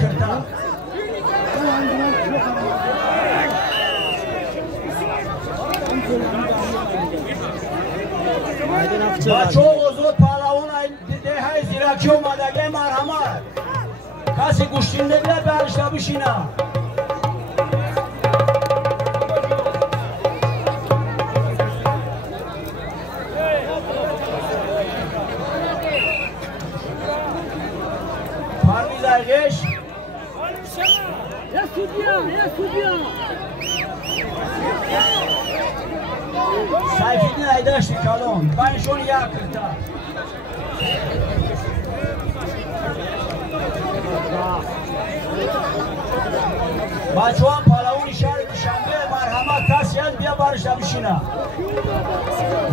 کرده بچه اوزود پهلوان دیده های زیرکی اومدگه مرحمت کسی گوشتینده بیاد برشته بشینه پرویز ایغش سیفیدین ایدشتی کلون بینشون یک کرده بچه هم پهلوان شهر دوشنبه مرحمت کسی هست بیا برشته بشینه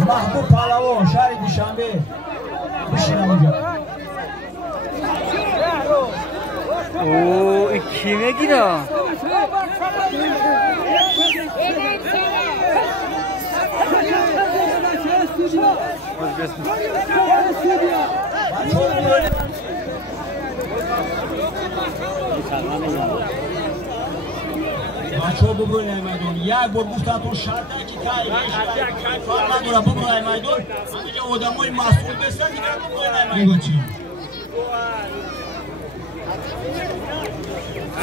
محبوب پهلوان شهر دوشنبه بشینه اونجا اوه کی میگیره بچه ها ببرون ای میدون یک بار گفتتون شرطه که که فرمان دوره ببرون ای میدون همینجا آدم های مسئول بستن دیگر ببرون ای میدون چی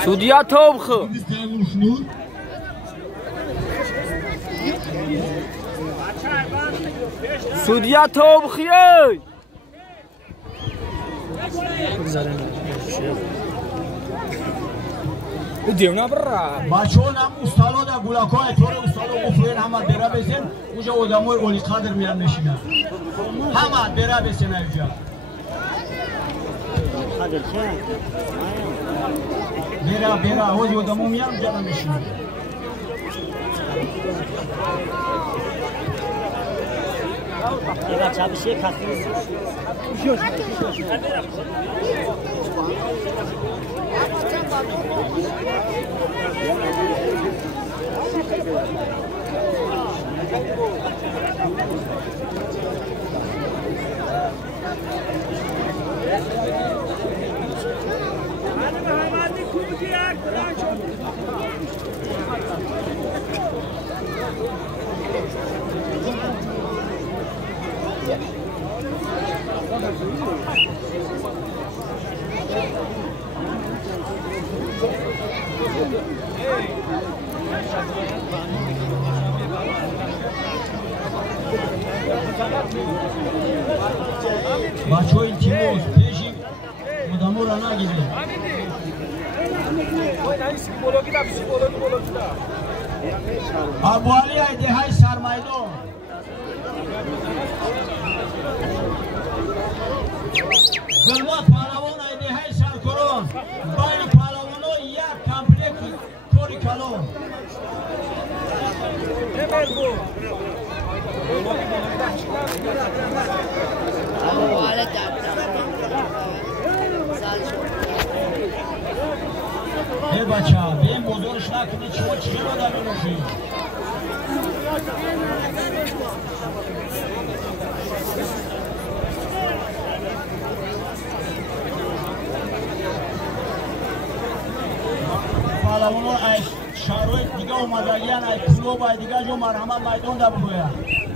سودیا توبخو سودیا توبخیه دیونا برا بچه ها نم استالو در گولاک های طور استالو گفرین همه بره بسین اونجا آدم های اولی قدر میان نشینه همه بره بسین اینجا بره آوازی آدم ها میان اونجا نشینه Evet abi şey kastınız. بچه های تیموز پیشی مدامو را نگیده ابوالی ایده های سرمایدون ظلمات پهلوان ایده های سرکرون بین پهلوان ها یک کمپلیک توری کلون ای بچه ها بیم بزرگش نکنید شما چی رو در بینوشید پهلوان ها شرایط دیگه اومدگیان ای کلوب ای دیگه جو مرحمت میدون در بروید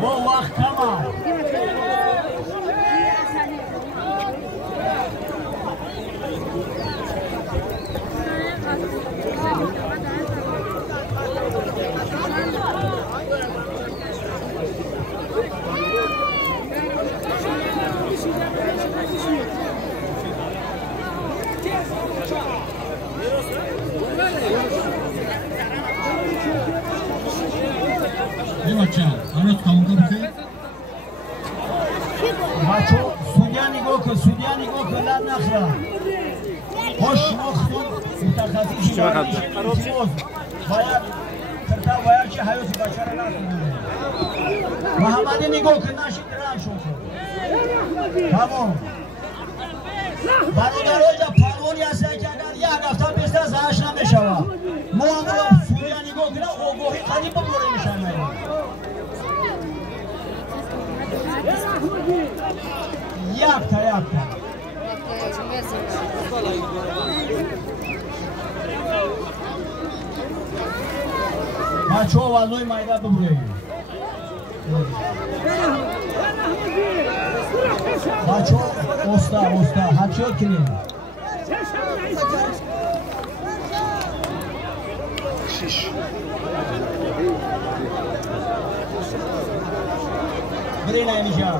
با وقت کمه ای بچه امروز کامونگا بخیر بچه سودیا نگاه کن لر نخواه خوش شما خودون متخصیصی باید ترتا باید که حیات بچه را نکنه محمدی نگاه کن نشید درم شد تمام برادرهای جا پروانی هستن که اگر یک هفته بیشتر از هشت نمیشوه ما هم سودیا نگاه کنه آگاهی قریب ببوره میشن yakta. Maço vazoy mayda buraya. Maço osta. Haço kimin? Şiş. Birine ineceğim.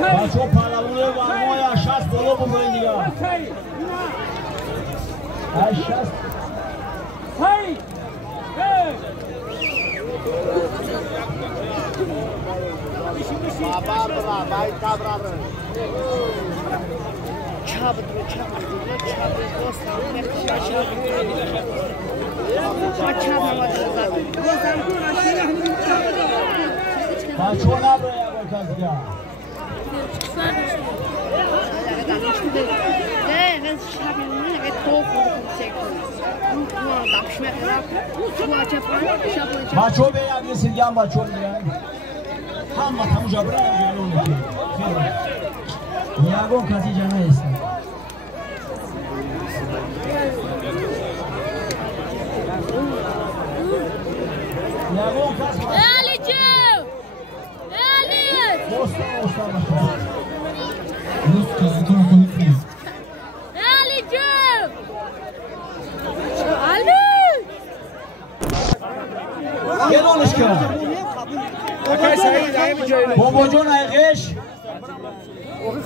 Maço palavra var moya şans dolu bu bölgede. Ay şans. Hay. Baba, bay tabra. Çabuk. Maço ne buraya bakacağız ya? Maço bey agresif yan maço ya. Hamma tamuca buraya geliyor. Yagon kazi cana ise. Yagon kazi. Alicu! Ali! Osta. Alicu! Ali! Gel oluşka. Bombocun aygeş.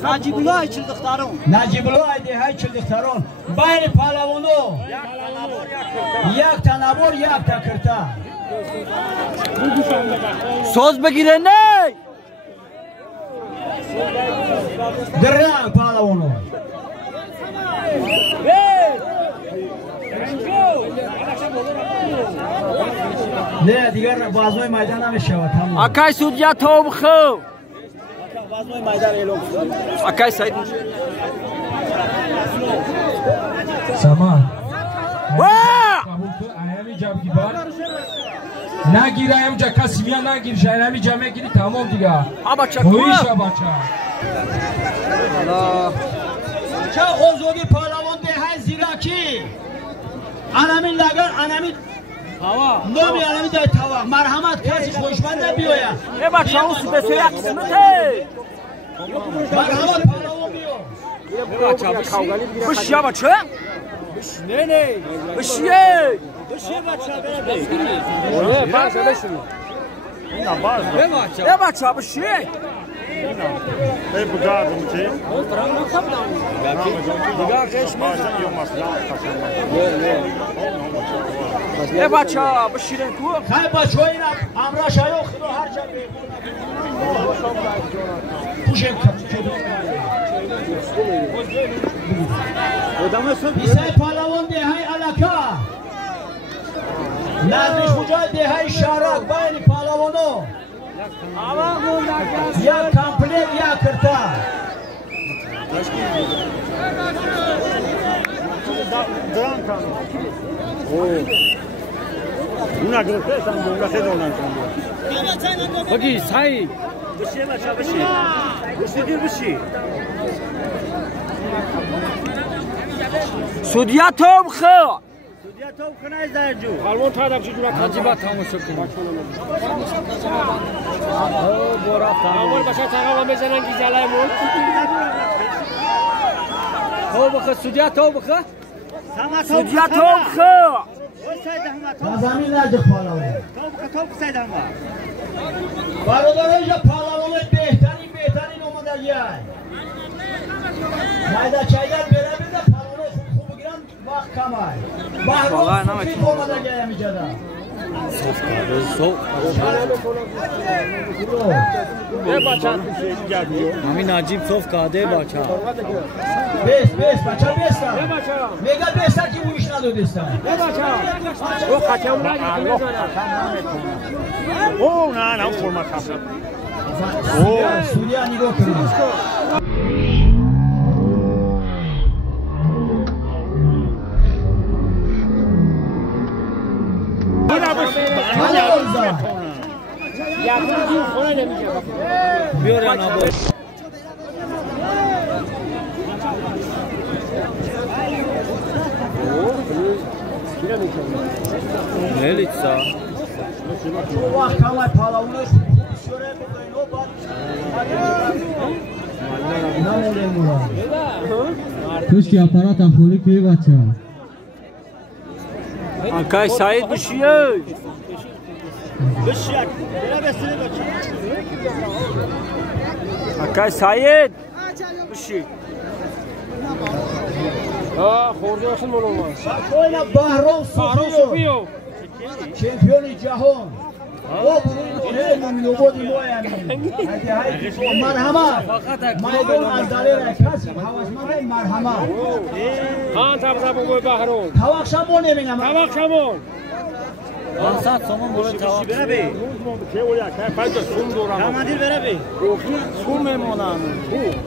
Nacibullah çıldıktarın. Nacibullah çıldıktarın. Bayni palavonu. Yak tanabur yak takırta. Söz begiren ne? Dırnak palavonu. Ne diğer bazı meydana mı şeva tamam. Akay Sudya Tobxu. Bazı meydan elok. Akay Said. Sama. Vaa! Kabul ayami jab ki bar. Nagirayam ja kasimiya nagir jayrami jame giri tamam diga. Abacha Bu kuva. iş abacha. Allah. Çe ozogi palavon dehay ziraki. Anamin lagar anamin hava. Nomi anamin de tava. Merhamet kaç hoşmanda biyoya. Ne bacha o süpesoya kısmet he. Merhamet palavon biyo. Bış ya bacha. Ne? Bış ye. Ne bacha bış ye. Ne bacha bış ye ku. Hay bachoyina amra shayo khido har ja be. Puje Bisay palavon dehay alaka. Nazmish Mujahid dehay sharak bayni palavono. Ya komplet ya kırta. Bagi say. Sudya Tobxu. Halvon tadam şu durak. Naciba tamaşa kın. Halvon başa tağala bezanan gizalayım. Tobxu Sudya Tobxu. Sana Sudya Tobxu. Nazamin najik palavon. Tavuk saydan var. Barodarınca palavonu behtarin omada yay. Mayda çaylar beraber de palavonu xubu giren vaqt kamay. Bahron fikir omada gayamicada. همین عجیب صف کاده بچه بیست بچه بیستا میگه بیستا که بویش ندودستن او خاتم او نه فرما خاصه سوریا نگاه کنید بیارن آبا نلیچسا چون وقت همه پالاونش شوره بگوین او بار نمونه مولا توش که اپارات هم خوری که بچه آنکای سعید بشیه آنکای سعید بشی خورده اصلا مولوما اوینا بهرام صوفیو چمپیون جهان او برون نوبودی مویمی اگه های مرحمت مایدون از دلیل کسی حواسمان مرحمت خان تبزه بگوی بهرام توقشمون نمینم توقشمون 500 تومان بوله توقع بره که اویا که فایده سوم دوران همادیر بره بی سوم میمونن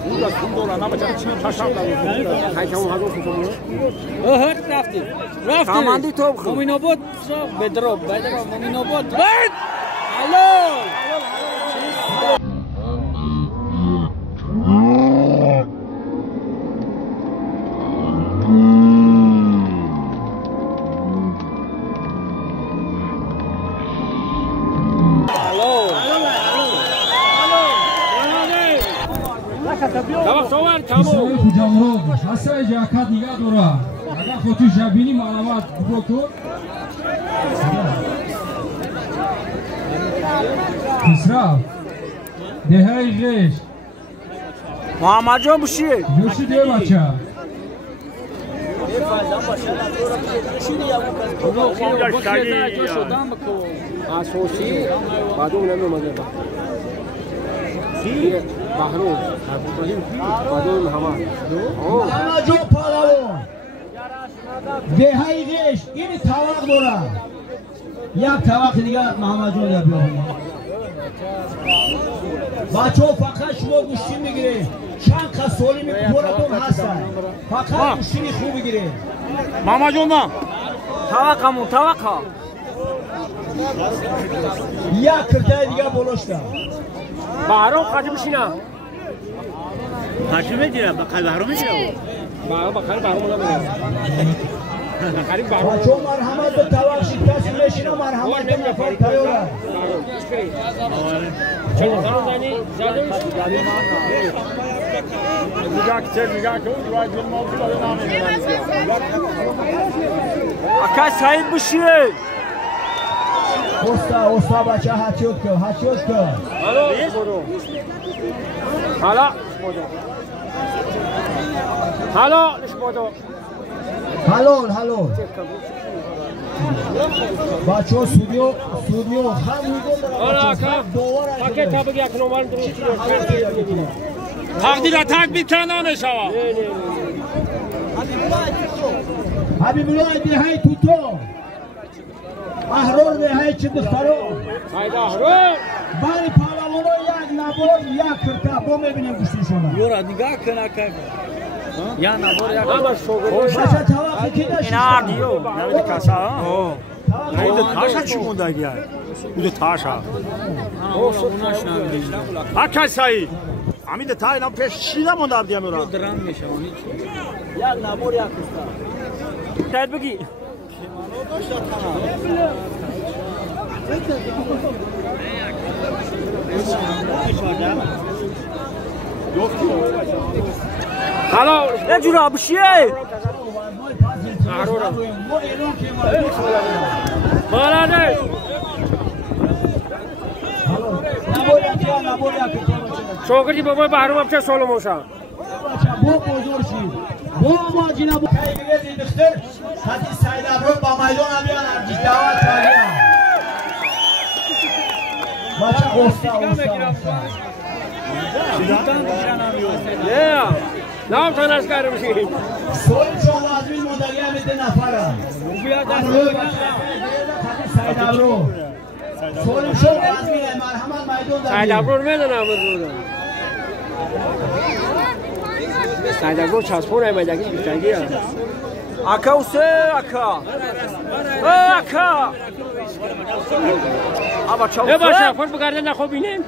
او سوم دوران اما چه تاشم دارم خیلی اون هزار سوم اوه رفتی هماندی تو بخو مومینو بود بدرو مومینو بود برد الو اسرائیل کجامرو حسای جاکت نگاه دورا اگر خودتو شبینی معلومات بگو کن اسراف دههای غش محمد جان بشیه جوشی ده بچه اساسی بعد اون نمی‌مونه بهرام بعد اون همه اما جو پالاون دههای غش این طواق دورا یک طواق دیگه محمد جان یا بیارم بچه فقط شما گوشتی میگیره چند قصولی میکنتون هستن فقط گوشتی خوب بگیره محمد جان ما توقعمون توقع یک کرده دیگه بلوشتم بهرام خاطر بشینم خاطر میگیره بقیه بهرام میگیره بهرام بچه مرحمت به توقشی کسی میشینه مرحمت به نفر تایوره آکای سعید بشیه اوستا بچه هاتیوت که حالا حلال بچه ها سودیو خم میگون اگه تا بگی اکنون مال درست تقدیر تکبیر کنانه شوا حبیب الله دههای توتو احرار دههای چه دخترو سعید احرار بلی پالوانو یک نبار یک کرتا با میبینیم گوشتی شما یورا نگاه کنه که یا نبار یا بچه توقعی که داشتی اینا دیو نمیده کاسا ها نمیده تاشا چی مونده گیا بوده تاشا اکای سعید امیده تا اینا پیش چیزا مونده اب دیم را درام میشه یک نبار یک کرتا تاید بگی حالا یه جور آبشیه مالاده شوکری بابای بهرام اب چه سالو موشا با بزرگ شید با ما جناب خیلی بگذید دختر حتی سعید ابرو با میدان هم بیان ارجیش دعوت کردیم بچه اوستا نه نام تنش کارم شی سوال شما از این مدلی هم ده نفره سعید ابرو سوال شما از میره مرحمت میدون داریم سعید ابرو میدونم سعید ابرو چسبون هم میدگی بیشتنگی هم اکا و سه اکا اکا اما چون سه باشه خوش بگرده نخو بینیم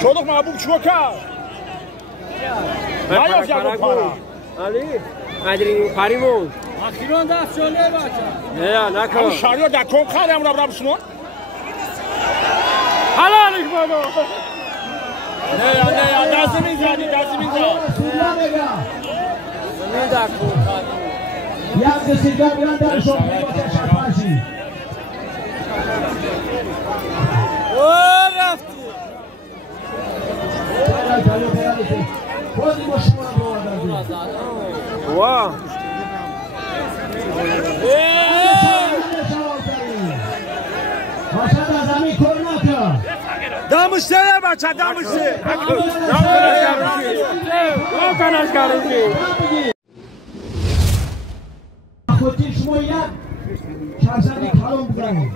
شدوخ محبوب چوکا نایاف یکو پارا علی قدری پاریمون آخیران دست شله بچه نه نکن اون شاریو دکون خواهد همون را بسنون حلالش بادو نه دست میزنی یک دسیگاه بیان در شما باشه شفاشی رفتی خودی با شما رو بردردیم واه باشد از همین کار نکن دامشته بچه دامشته دامتنش کارشی خودی شما یک چرزنی کلام بزنید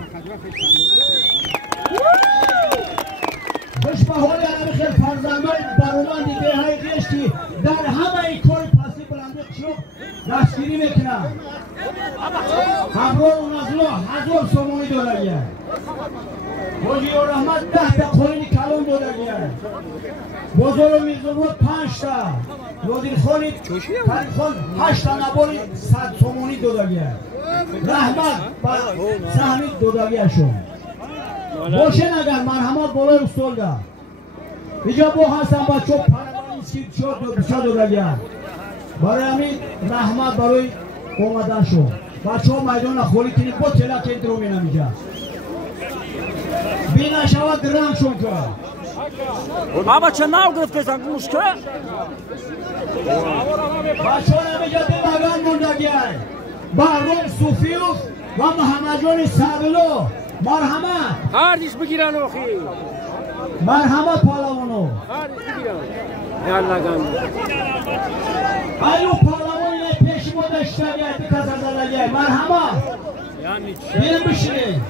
خوش به حال همه خیلی فرزندان برامند دیگه های گشتی در همه این کار پسی بلنده چوب دستگیری میکنن همراه اون از الله 1000 سومونی دارگیه بازی و رحمت 10 تا قوینی کلام دارگیه بزرگ میزنود 5 تا لودین خونی پنی خون 8 تا نبولی 100 سومونی دارگیه رحمت با سهمی دارگیه شون باشه نگر مرحمت بالای استول ده اینجا با هستم بچه پرمانی سید شد دارگیه برای همین رحمت برای اومدن شو بچه ها میدان خوری کنید با تلا که درو می نمیجا بینا شود درنگ شون که بابا چه ناو گرفته سنگوش که بچه ها نمیجا دیمگان موندگی های بحرون صوفیوف و محمد جان سابلو مرحمت هر دیش بگیرن آخی مرحمت پالوانو هر دیش بگیرن یالله گنده ایو پالوان پیش بودشتن یه دیکت زدگی مرحمت بیرم بشینید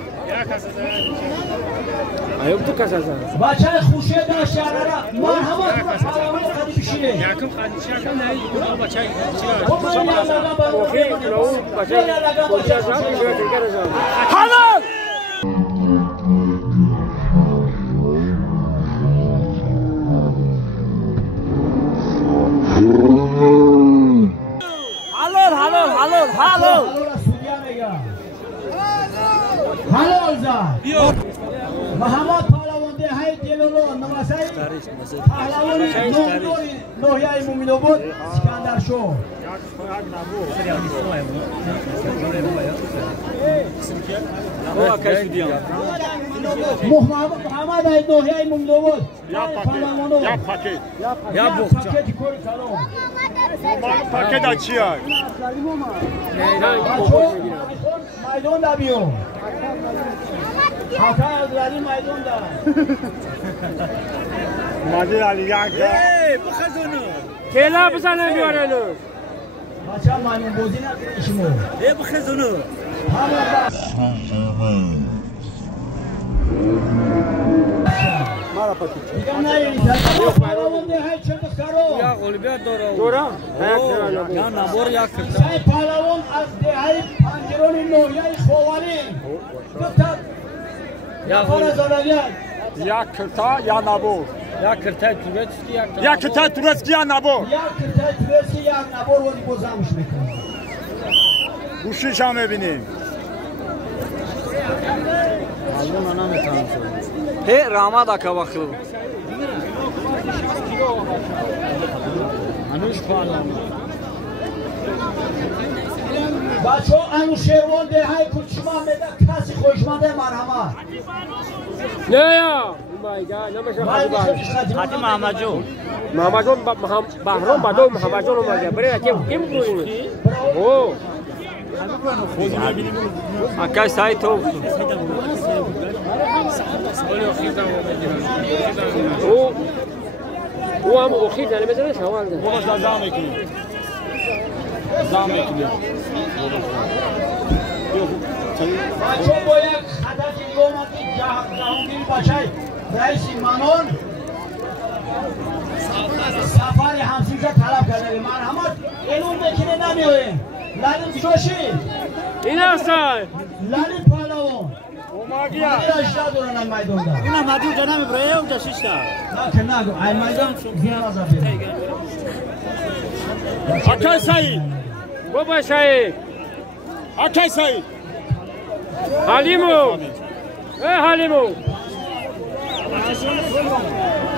ایو تو کس از هست بچه خوشه داشت یارا مرحمت رو پالوان خدی بشینید یکم خدیشه کم نهید کنم بچه اوخی کنو بچه حلال حلال حلال زد محمد پهلوانده های دلولو نماسای پهلوانی نوحیه مومینو بود سکندر شو محمد های نوحیه مومینو بود پهلوانو یا پاکت کوری کلام پاکت چی های؟ میدان دا بیون حقا از رلی میدان دا مادر علی یک بخزونو کلا بزنه بیاره لو بچه هم میمون بازی نکنی شما بخزونو دیگه نایید پهلوانده های چه بخارو یا غلبیت داره دورا؟ یا نبور یا کرده سای پهلوان از دههای پنجرون نوحیه خوالی دو تا یا یا کرتا یا نبور یا کرتای تورسکی یا کرتا تورسکی یا نبور یا کرتای تورسکی یا نبور ولی بزامش میکنه گوشیش هم ببینیم معلوم نمیتونم هی راماد اکا بخلو انوش پالم بچه ها انوشیروان ده های کچما میده کسی خوشمنده مرحمت نه یا خاطی محمد جون محمد جون بحرام بدو محمد جون اومده برای که کیم کنیم او اکای سعی تو او هم اخیر داره بزنه شمال ده بابا زام میکنی بچه با یک هدف دیگه اومد که جهانگیر بچه رئیس مانون سفر همسیجا طلب کرده مرحمت علوم بکنه نمیوه لالیم شوشی این هستن لالیم پالوون مادی اشتا دورن میدون دا اینا مادی جا نمیبره اونجا شیشتا نه که نگو ای میدون بیان از افیر اکای سعید بابا سعید اکای سعید حلیمو حلیمو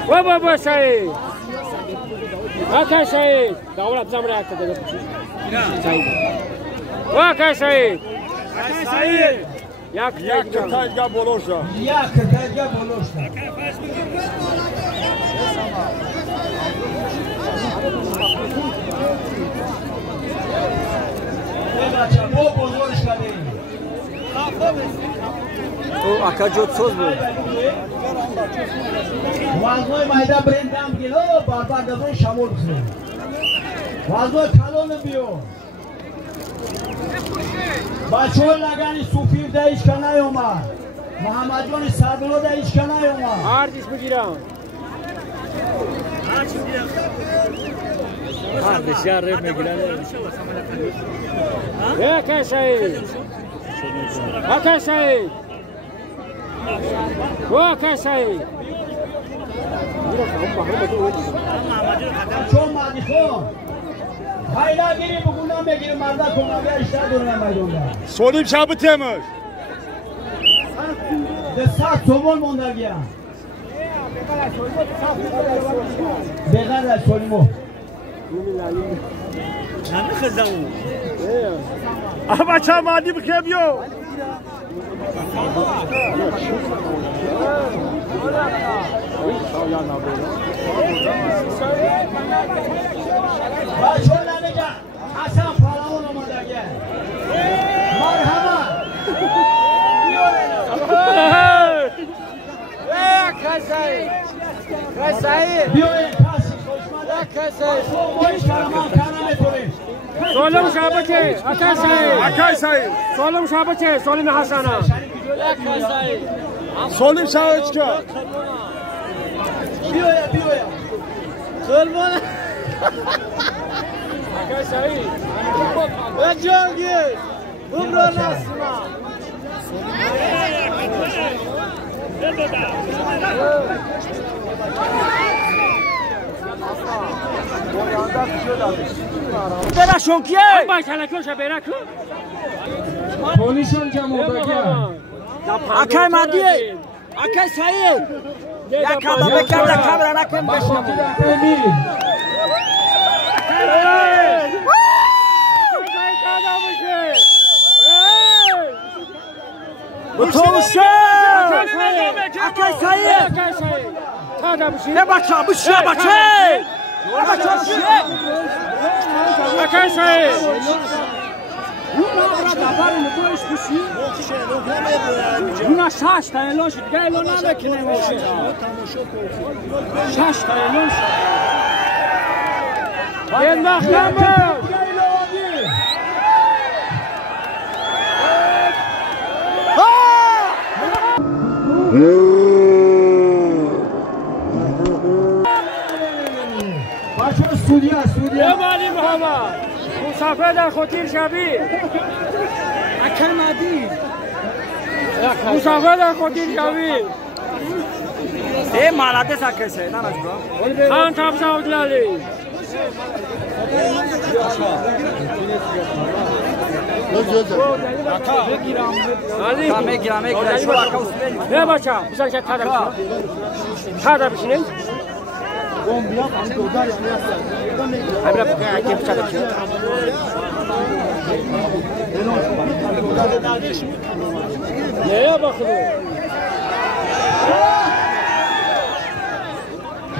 بابا سعید اکای سعید داولا بزام راه کرده سعید اکای سعید یک تایگا بولوشا با بزرگش کردیم او اکا جوت سوز بود وازنوی مایده برندم گیلو باربار دبون شمول بسیم وازنوی کلون بیو بچه ها لگنی صوفیو ده ایش کنه اومد محمد جانی صدرو ده ایش کنه اومد هر دیش بگیرم هر بسیار ریب میگیرن اکای سعید اکای سعید اکای سعید چون مردی خون خیلی گیری بگونم بگیریم مرده کنم بیا اشتر دورنم میدون ده سولیم شب تیمش ده 100 تومن مونده گیرم بغیر سولیمو نمیخزم بچه مادی بخیر بیو بچه ها نمیگه حسن پلاون اومده گه مرحبا بیاین کسی خوشمده کلمان کنه میتونیم سالم شابچه اکای سعید اکای سعید سالم شابچه سالم حسنه سولیم شب که بیاین سلمان اکای سعید جانگیر بمرو نسما برشون کیه؟ با کلکوش برکو پولیسون جمع بگیر اکای مادیه اکای سعید یک آدم بکرده کامرا نکن بشنم بطوشه اکای سعید نه بچه بشه بچه اکای سعید اونا 6 تا اعلان شد دیگه اعلان نمیکنه 6 تا اعلان شد این وقت نمید بچه سودیا مالی محمد مسافر در خطیر شبی اکل مادی مسافر در خطیر شبی ای مالاده ساکسه نه نجبا خان تاب سعود لالی میگیرم شو اکا نه بچه بزن که تادا بشینیم همین بکنه اکی بچه بچه نه بخورو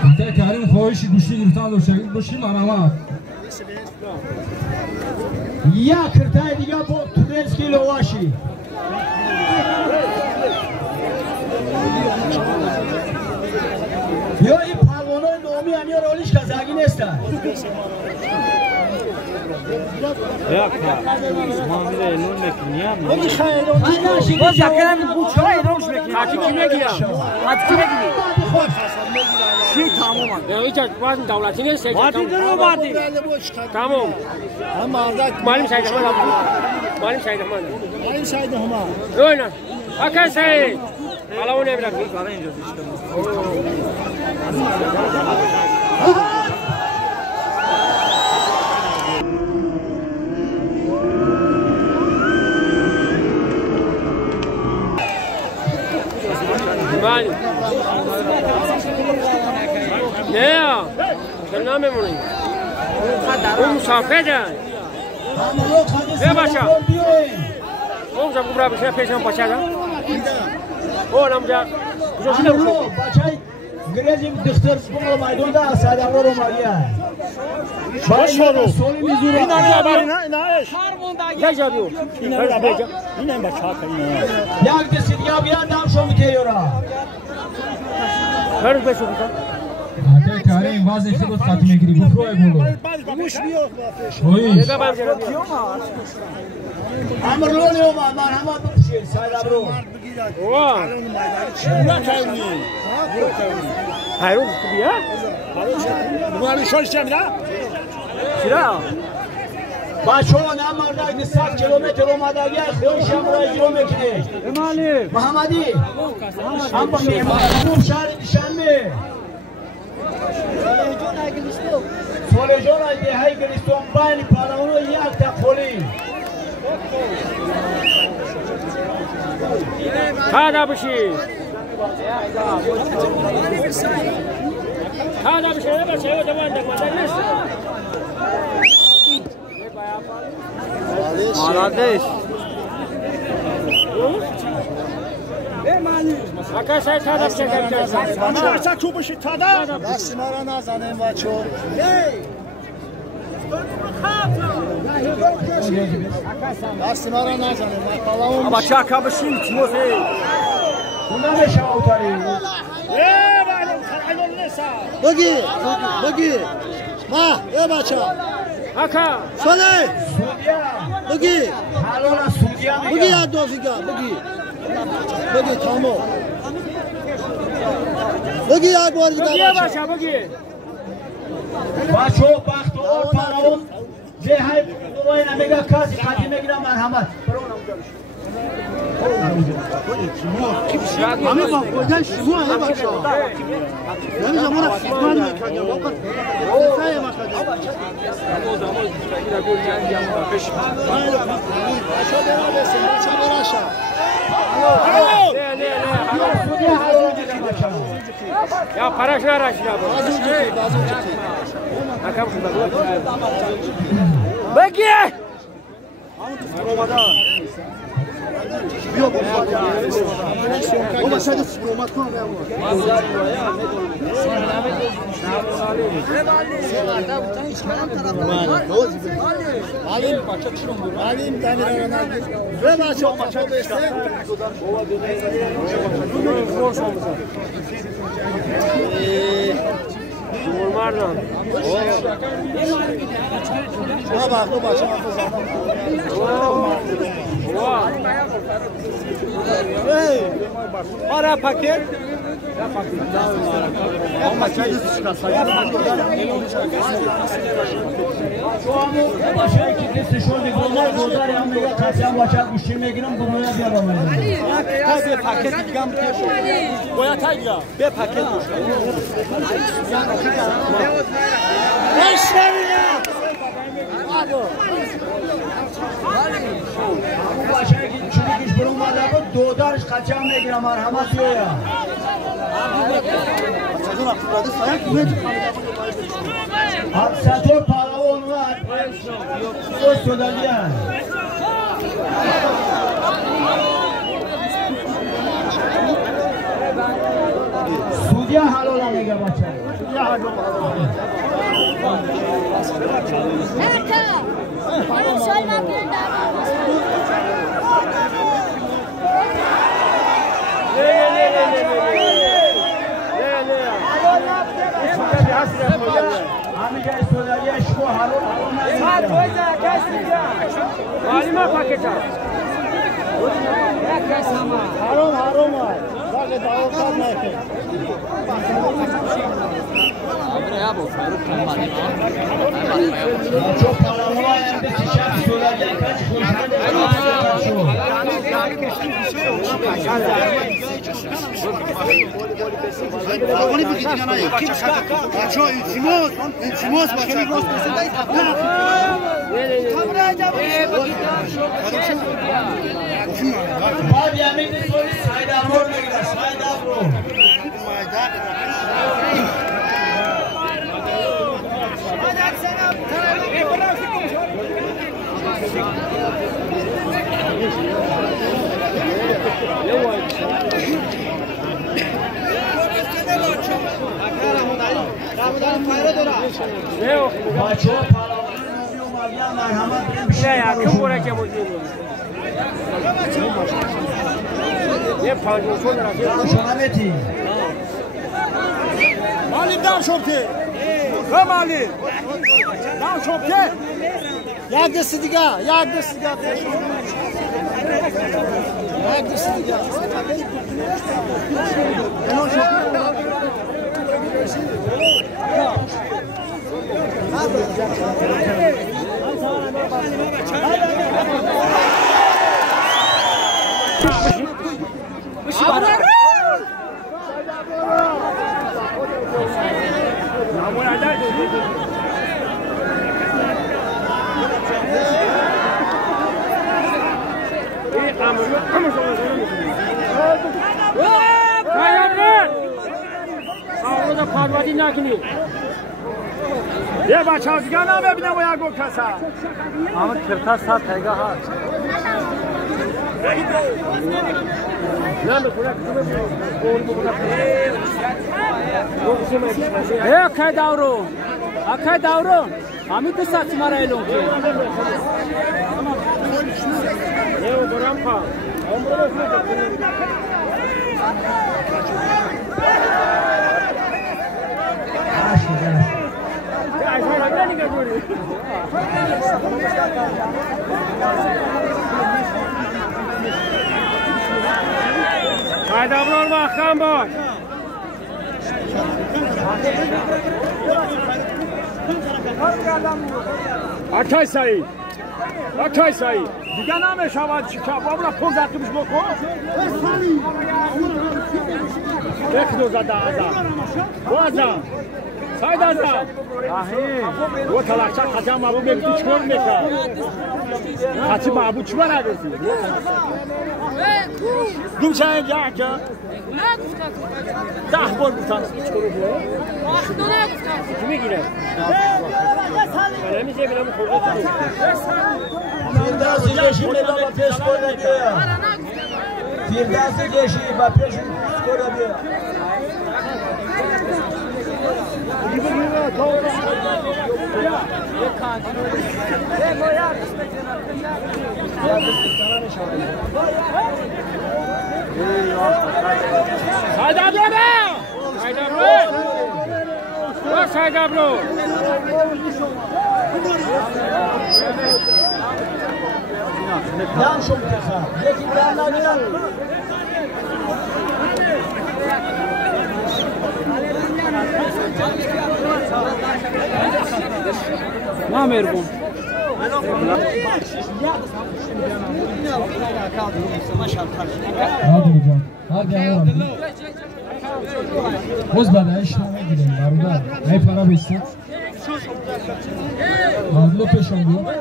انت کریم خواهشی گوشی گرفتن دو شکل باشی مرحمت یک کرتای دیگه با 20 کیلو واشی یا این پروانه نامی همیه رولیش که زگی نیستن باز یکم بوچه های روش بکنی حتی کی بگیرم حتی کی بگیرم چی تمام یعنی چه باز دولتی نیست مادی درو مادی تمام معلم سعید احمد معلم سعید احمد معلم سعید احمد روینا اکا سعید حالا اون نمیرم نه چرا نمیمونی اون مسافره نه باشه اون جا برای بشه پیشم باشه نه او نمجا امرو بچه گریزیم دختر بگو میدون ده ساده رو مالیه باش رو سولی میزوره این هم بری نه اینش یا جا بیو این هم بچه ها کنیم یک دستی دیگه بیان دم شو میته یورا هر بشو بیتا آده کاره این واز اشته بود خاتمه گیری بفروه بولو گوش بیو اویش نگاه بام جرا بیو امرو لیو مرحمت بپوشید ساده برو واه هایرون بیا بگوانی شلش چه میده؟ چرا بچه ها نمردک 100 کیلومتر اومدگی خودش هم را اجرا میکنه محمدی هم با میمارم شهر دوشنبه سالجان از دهه گلستان بین پارانو یک تقلی هذا بشي هذا بشي هذا بشي هذا ما عندك مالادش اکا سعید هذا بشي بچه بچه چوب بشید تاده دستی ما را نزنیم بچه دستی ما را نزنیم بچه اکا بشین چموزه اونده میشه اوتاری بگی ما یه بچه اکا ساله سودیا بگی حالا سودیا بگی میگه یاد دوفیگا بگی تمام بگی یک بار دیگه بگی بچه باشه بگی بچه ها بخت و پراون جه های دوبایی نمیگه کسی خطی میگیرم مرحمت همه با خودن شما هم بچه ها یعنی زمان را خیمان میکنه وقت سایه مکنه بچه برا بسیم بچه برا شد سودیا حالا میگه بچه یا پراش نراش بازو جکی اکا بگی بیا بابا شاید سکومت کنم معلم دنیره را نگیر به بچه ها بچه بسته مردان نه بخت بچه آره پاکت باشه که دستشون دیگه گذاری هم میگه کسی هم بچه گوشتی میگیرم بگویا بیا با من به پاکت دیگه هم باید تایگیرم به پاکت باشه که چونیکش برون ماده بود دودارش قچه هم میگیرم مرحمت بیایا سطور پاراون و دوست دادیم سودیا حلال میگه بچه مالی دام شوکه کمالی دام شوکه یک دست دیگه یک دست دیگه یک دست دیگه پادوادی نکنی یه بچه ها دیگه نبینم و یک گو کسا اما کرتا سا تیگه هست اکه داورو اکه داورو همی تو ساچ مرا ایلون که یه برام پا Haydi ablam baktan boş. Akay sayı. Akay sayı. Diğer name şavat çıkar. Abla poz atmış boko. Bekliyor zaten adam. Bu adam. Saydı adam. Ahi. O talaşa kaçan mabu bekliyor çıkıyor mu ka? Kaçı mabu çıkar agesi. Gümşen ya ki. Dah bol bir tane çıkıyor bu. Kimi girer? Önemli şey bile mi korkuyor? Firdevsi geçi medama pes koyda diyor. Firdevsi geçi ba peş koyda diyor. Haydi abla! Haydi abla! Bak haydi abla! Yan şok kasa. Yeki branlar diyor. Namergum. Hadi hocam. Hadi alalım. Bozbada işleme gidelim barıda. Ne para besin? Adlı peşin diyor.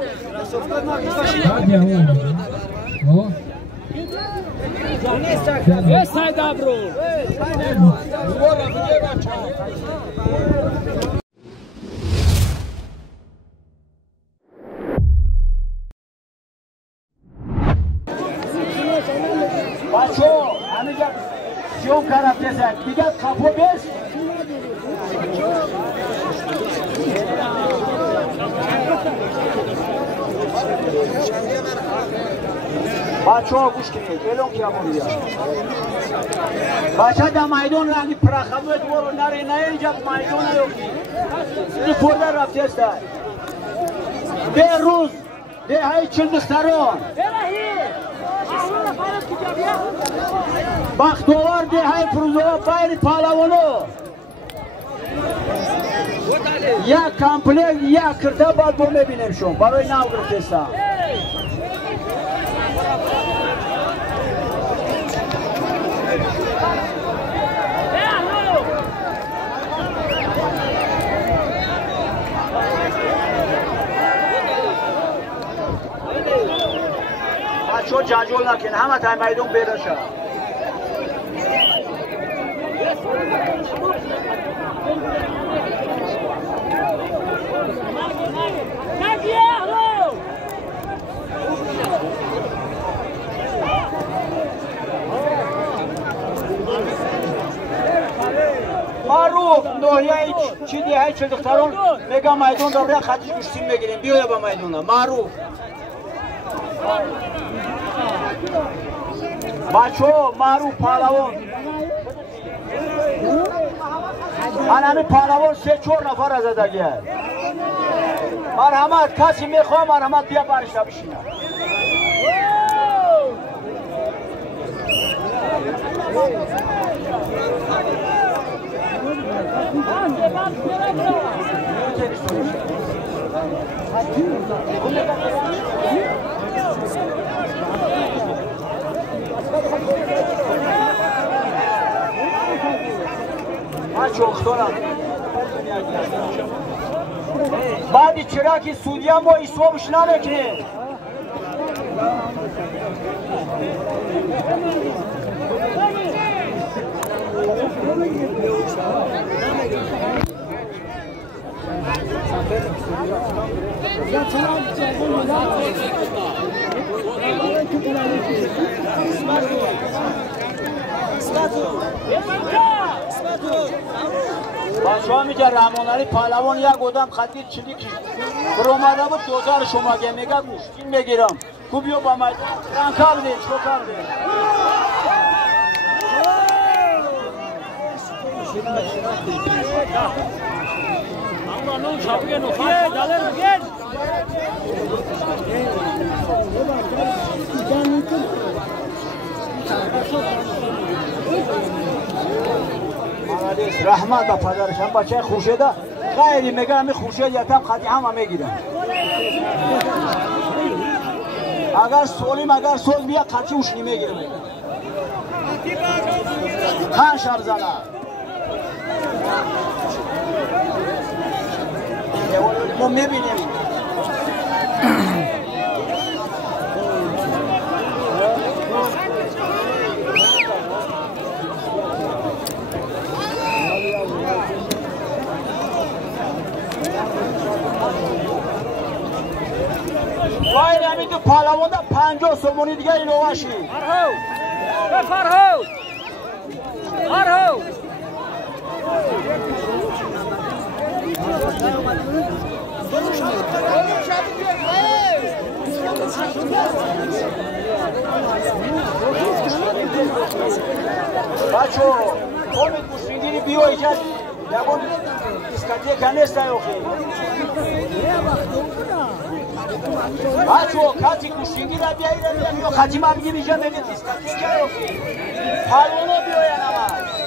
Hadi alalım. O. Ve sayda bro. Bacho, amiga, siyon karaktese, diğer kapı bez. Bacho, kuş gibi, elon ki yapıyor. بچه در میدان رنگی پرخمه دور نره نه اینجا میدان یوکی این فرده رفته است ده روز ده های چندستران بختوار ده های فروزوار بایر پالوانو یک کمپلیت یک کرده باید با میبینیم شون برای نو گرفته است بچه ها جنجال نکن همه تای میدون بیره شد معروف نوحیه چی دیگه چه دختران میگه میدون داره خطیش گوشتیم بگیریم بیایا با میدونه معروف بچه ها معروف پهلوان همه پهلوان 3-4 نفر از زدگیه مرحمت کسی میخواه مرحمت بیا برشته بشینه بعدی چرا که سودی هم با ایسوابش نمیکنه بچه ها میگه رحمانعلی پهلوان یک گودم خطیر چلی که برآمده بود دوزار شما گه میگه گوشتین بگیرم خوبیو با میدان رنکا بدین چوکا بدین رحمت با پدرش هم بچه خورشیده غیری میگه همی خورشید یتم خطی همه میگیرن اگر سولیم اگر سوز بیا خطی اوش نمیگیره خان شب زنه ما میبینیم وای نمی تو پهلوان دا 50 سومونی دیگه ایلواشی فرهو فرهو فرهو بچو امید گوشتگیری بیو ایجاد یکون دیسکاتیک نیست اوخی بچو کسی گوشتگیری را بیایی بیو خطی من بگیم ایجاد بگه دیسکاتیک اوخی پهلوانو بیویا نماز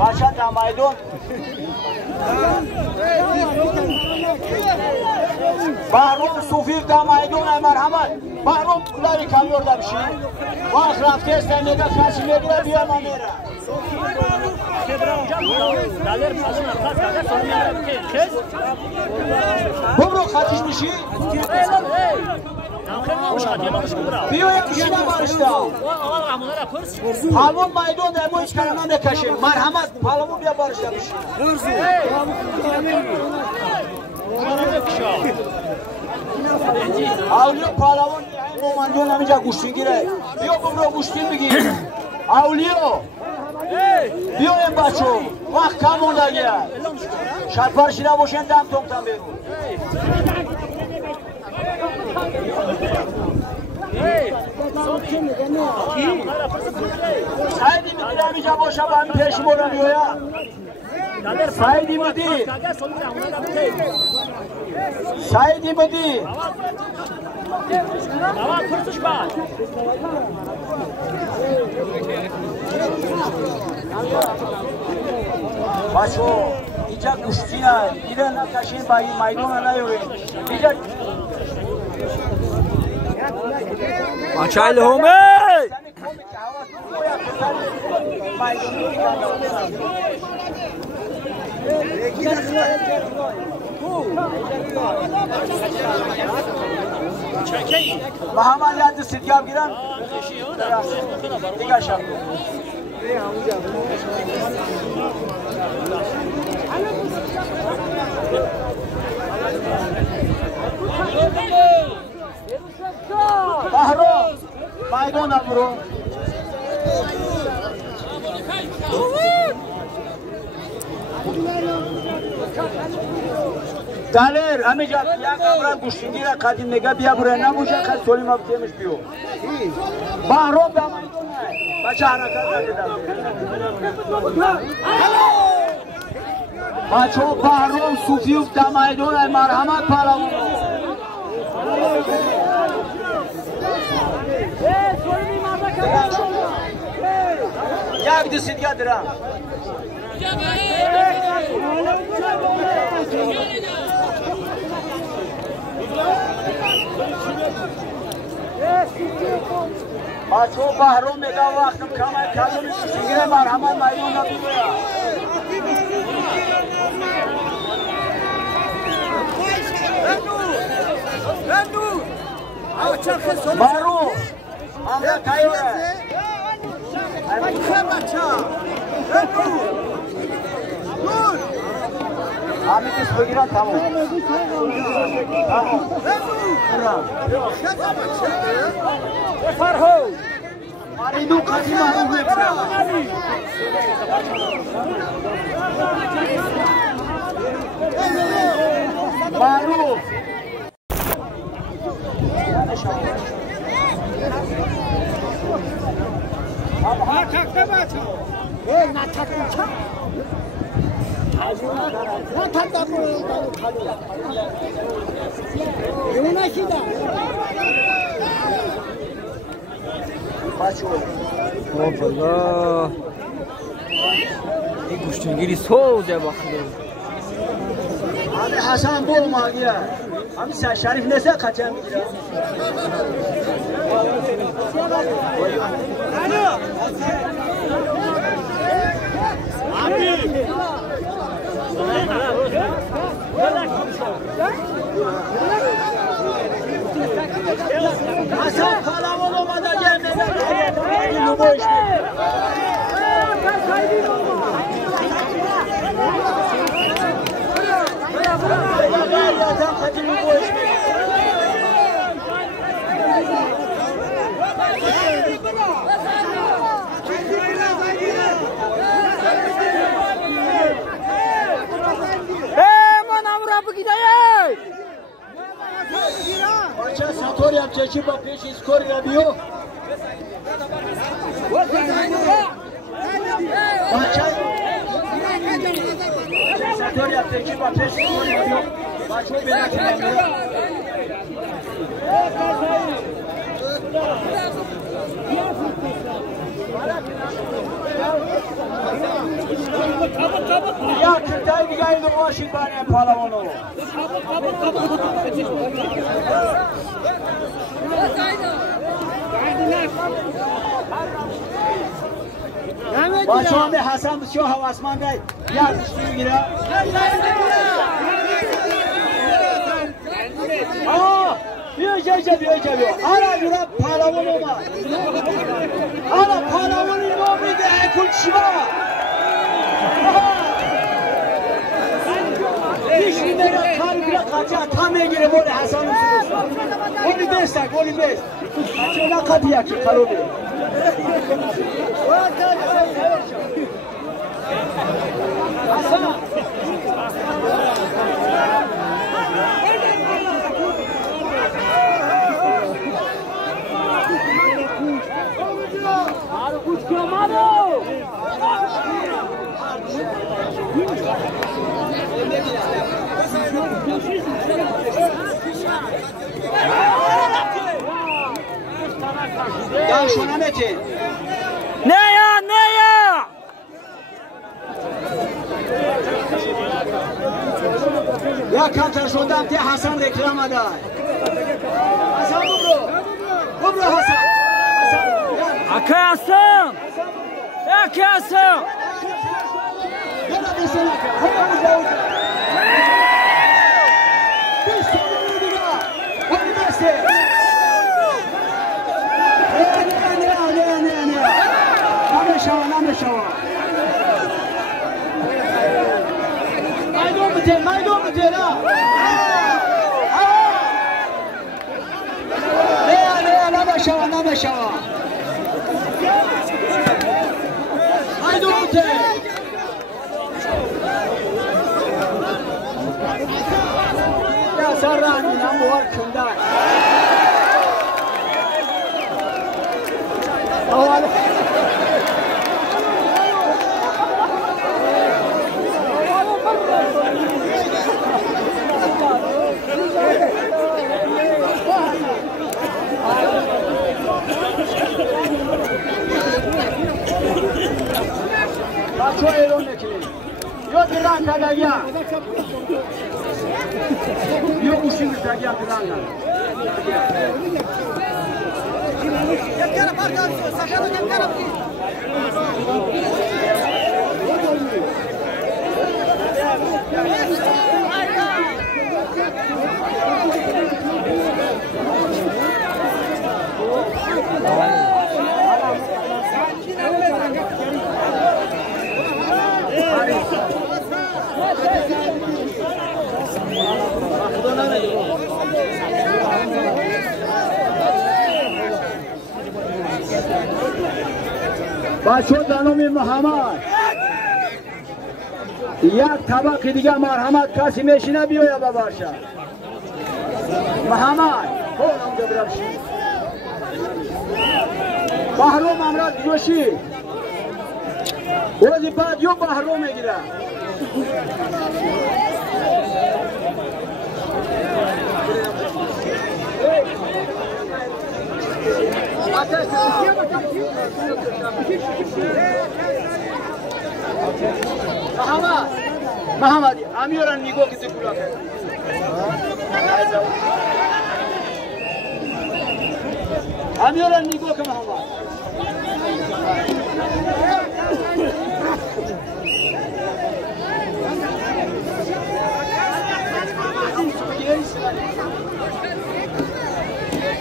بچه در میدون بحروم صوفی در میدون مرحمت بحروم کلاری کمیور در بشی وقت رفته است نگه کسی میگیره بیا ما میره ببرو خطیش بشی بیا یک کشی نمارشده پهلوان میدون در ما هیچ کلمه نکشیم مرحمت پهلوان بیا بارشده بشی اولیو پهلوان مومنجون همینجا گوشتی گیره بیا ببرو گوشتی بگیر اولیو بیا این بچو وقت کم مونده گیره شد پرشی نباشین دم تومتن بیرون Saidi midir amca boşa ben peşim oranıyor ya. Saidi midir? Saidi midir? Başo, iyice kuşçuyla, giren taşıyın bayi maydona yoruyor. İyice... Açaylı homi! Muhammed Yaddı Sidgab giren. Diga şaptı. Bahro, maydona bro. Daler, amca ya kamera kuşingira kadim nega biya buraya namuja kad solim abtemiş biyo. Bahro da maydona. Baca harakat eder. Bacho Bahro Sufiyuf da maydona merhamet palavon. Ya bir de sidga dira. Bacho Bahro mega vaktim kamay kalım singire merhamet maydona biya. Bahro amca kayo hai. Ahmet İsmail'e tamam. Tamam. Farho. Maridu Kadima. Maru. Allah. این گوشتنگیری سوزه باخته. Abi Hasan bol magiye. Abi sen Şerif nese kaçan gidiyor? Hasan palavon olmadan gelmedi. Bu boş. Baca sator yapacak ki bak peş skor yapıyor. Baca sator yapacak ki bak peş skor yapıyor. Baca o bela kullanıyor. Ya Kırtay Digay'ın da Washington'e palavonu. Başım bir Hasan şu havasmanda ya düştüğü gibi. Bir şey. Ara jura palavon olma. Ara palavon imamı de ekul şiva. Dişliğine kalbine kaçar tam egire böyle Hasan'ın sürüsü. Golü destek, golü beş. Kaçına kapıya ki kalori. Hasan. Danşonameti. Ne ya, ne ya? Ya kantar şundan te Hasan reklam aday. Hasan Bubro. Bubro Hasan. Hasan. Aka Hasan. Aka Hasan. Yana bir sene. Hadi davul. Bir sene diga. Hadi beste. Ne. Name şava. Maydon mu te la? Name şava. Maydon mu te? Ya sarrani nam bu var kundar. Havalı. Baço eroneki. Yok diran kadaya. Yok usul kadaya diranla. Yakara parkan sakala yakara. Başo danomi Muhammed. Ya tabak diga marhamat Kasim eşine biyoya babarşa. Muhammed. Konum debrabşi. Bahrom amrat joshi. Ozi bad yo bahrom egira. Muhammed, amiran nigo kiti kulak. Amiran nigo ke Muhammed.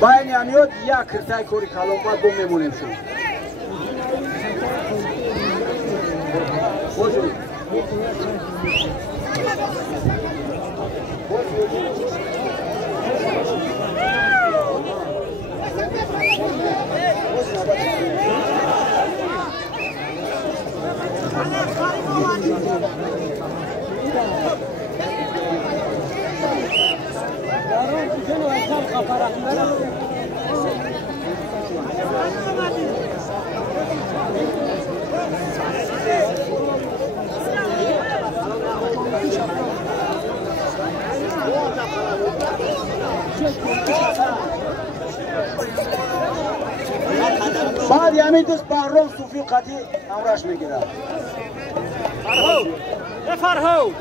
Bayan yamiyor ya kırtay kori kalomba bommemunem şu. Hocam. بعد یمی دوست بحرام صوفی قطعی امرش میگیرد فرهو فرهو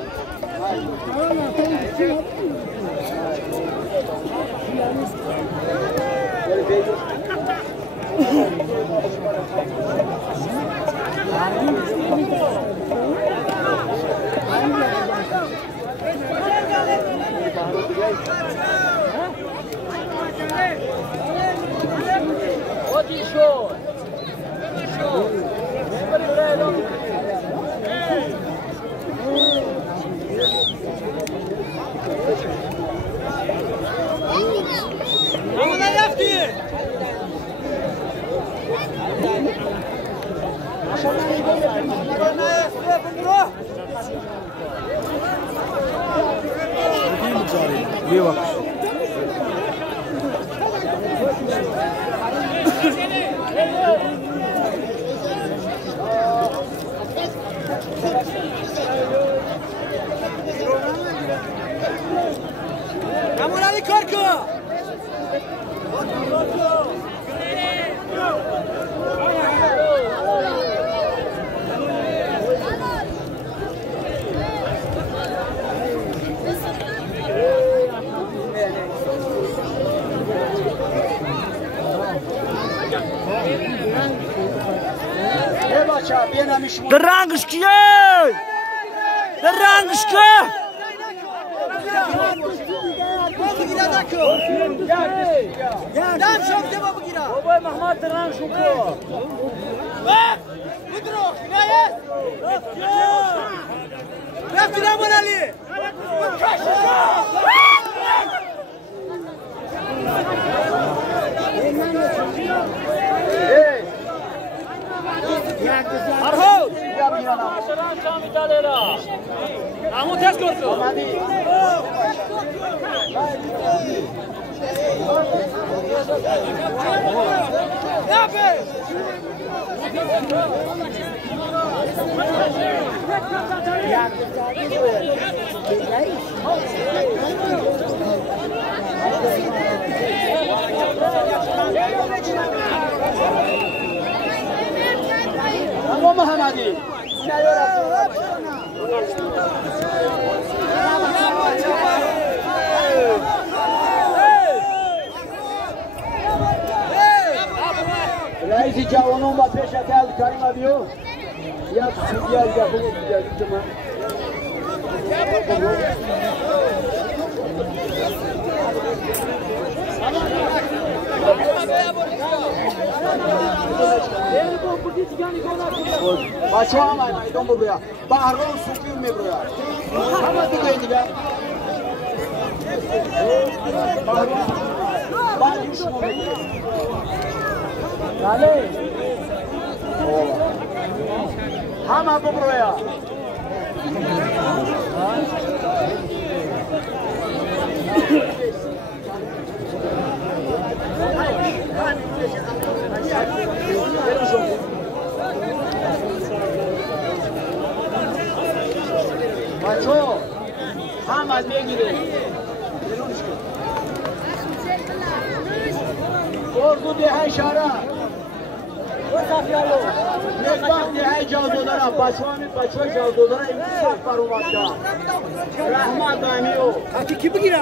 Bir bak. Amurali Korku. بچه بینمی شما درنگش کیه درنگش که دم شمته با بگیره بابای محمد درنگ شمته بدروخ نایست رفتی نمان علی مرحوم همون تست کرد اما محمدی رئیس جوانان با پیش کرد کریم ابیو یک سویا جفو دیگه من بچه ها هم ایدان بگویا بحران سوپی میگویا همه دیگه دیگه بعد شما بگویا بله همه بگویا بچو هم میگیره اردو دهه شهره نگاه دهه جازوداره بچه های جازوداره این سفر اومده رحمت بهمیو کی بگیره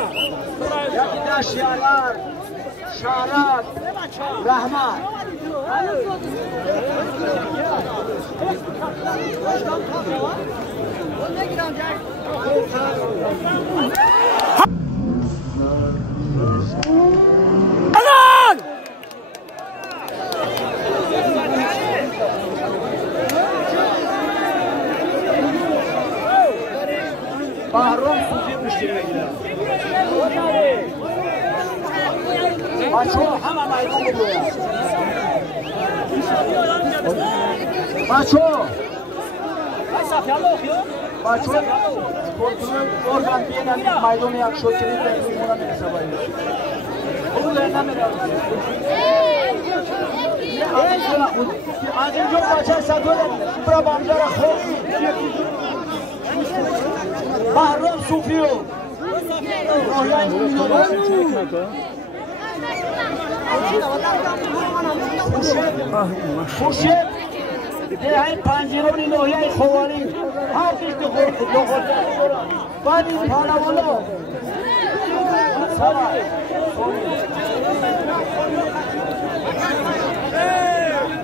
یکی دشت شهرر شهرت رحمت بحران سوزی مشتری بگیرم بچه ها همه میدان بگویم بچه ها کنترل ارگان بینم میدان یک شد کنید میمونم میرسه باید او نمیره از اینجا بچه سدول برا بامجار خوبی بحران صوفیو خورشید دهه پنجرون ناحیه خوانی هر چیز دو خورده بعد این پهلوانا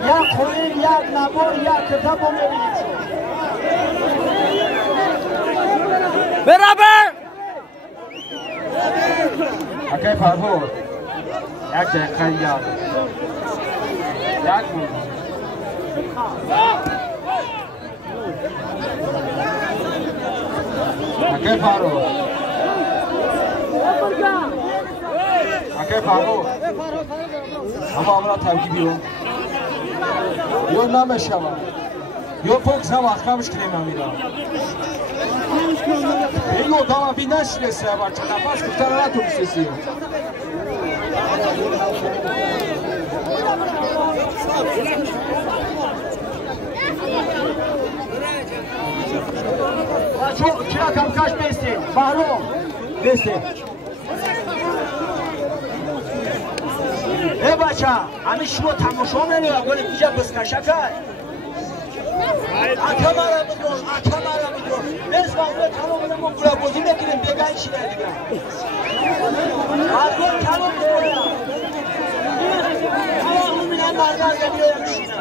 یک خورید یک نبار یک کتاب رو میبینید برابر اکی فرمود یک دقیقه یاد یک بود اکی فرمود اکی فرمود اما امرا ترکیبی رو یا نمیشم یا فوکس هم وقت کمش کنیم نمیدم بگو داما بی نشنسه بچه نفس کفتر را تو بسیسی بچه چرا کمکش بیستی؟ بحرام بیستی ای بچه همین شما تماشا نمیده گولی بیجا بسکشه کرد اتمه را میدون نیست باقوی تمام بودم و گوله بازی نگیریم بگه چی دیگه از گل تمام میکنه تمام میبینن مرده از نمیده میشینه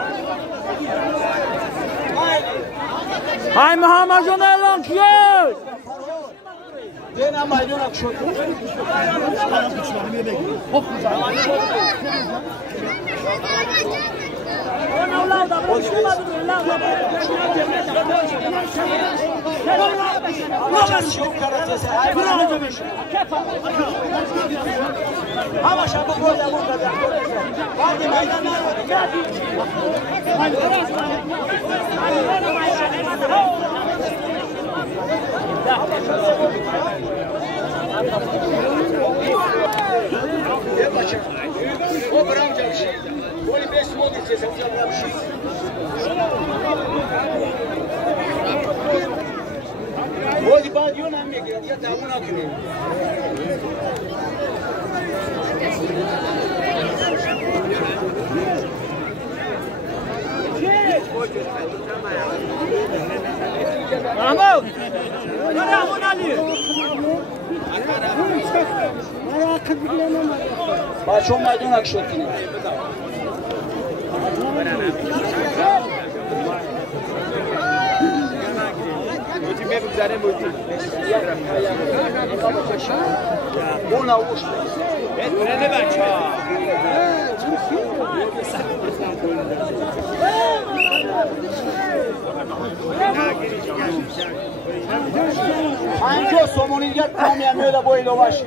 های محمد جان اعلام کیه؟ دینا مایدون اکشون O bırakacak bir şey. Böyle 5 mod istese ucalacak bir şey. Böyle bağ diyor nam ya davun akıyor. Mahmut! Nereye Aman Ali? Başon maydon akşotini. Ona uç. Ne ben ça. Hangi somoniyet tamam öyle böyle başı.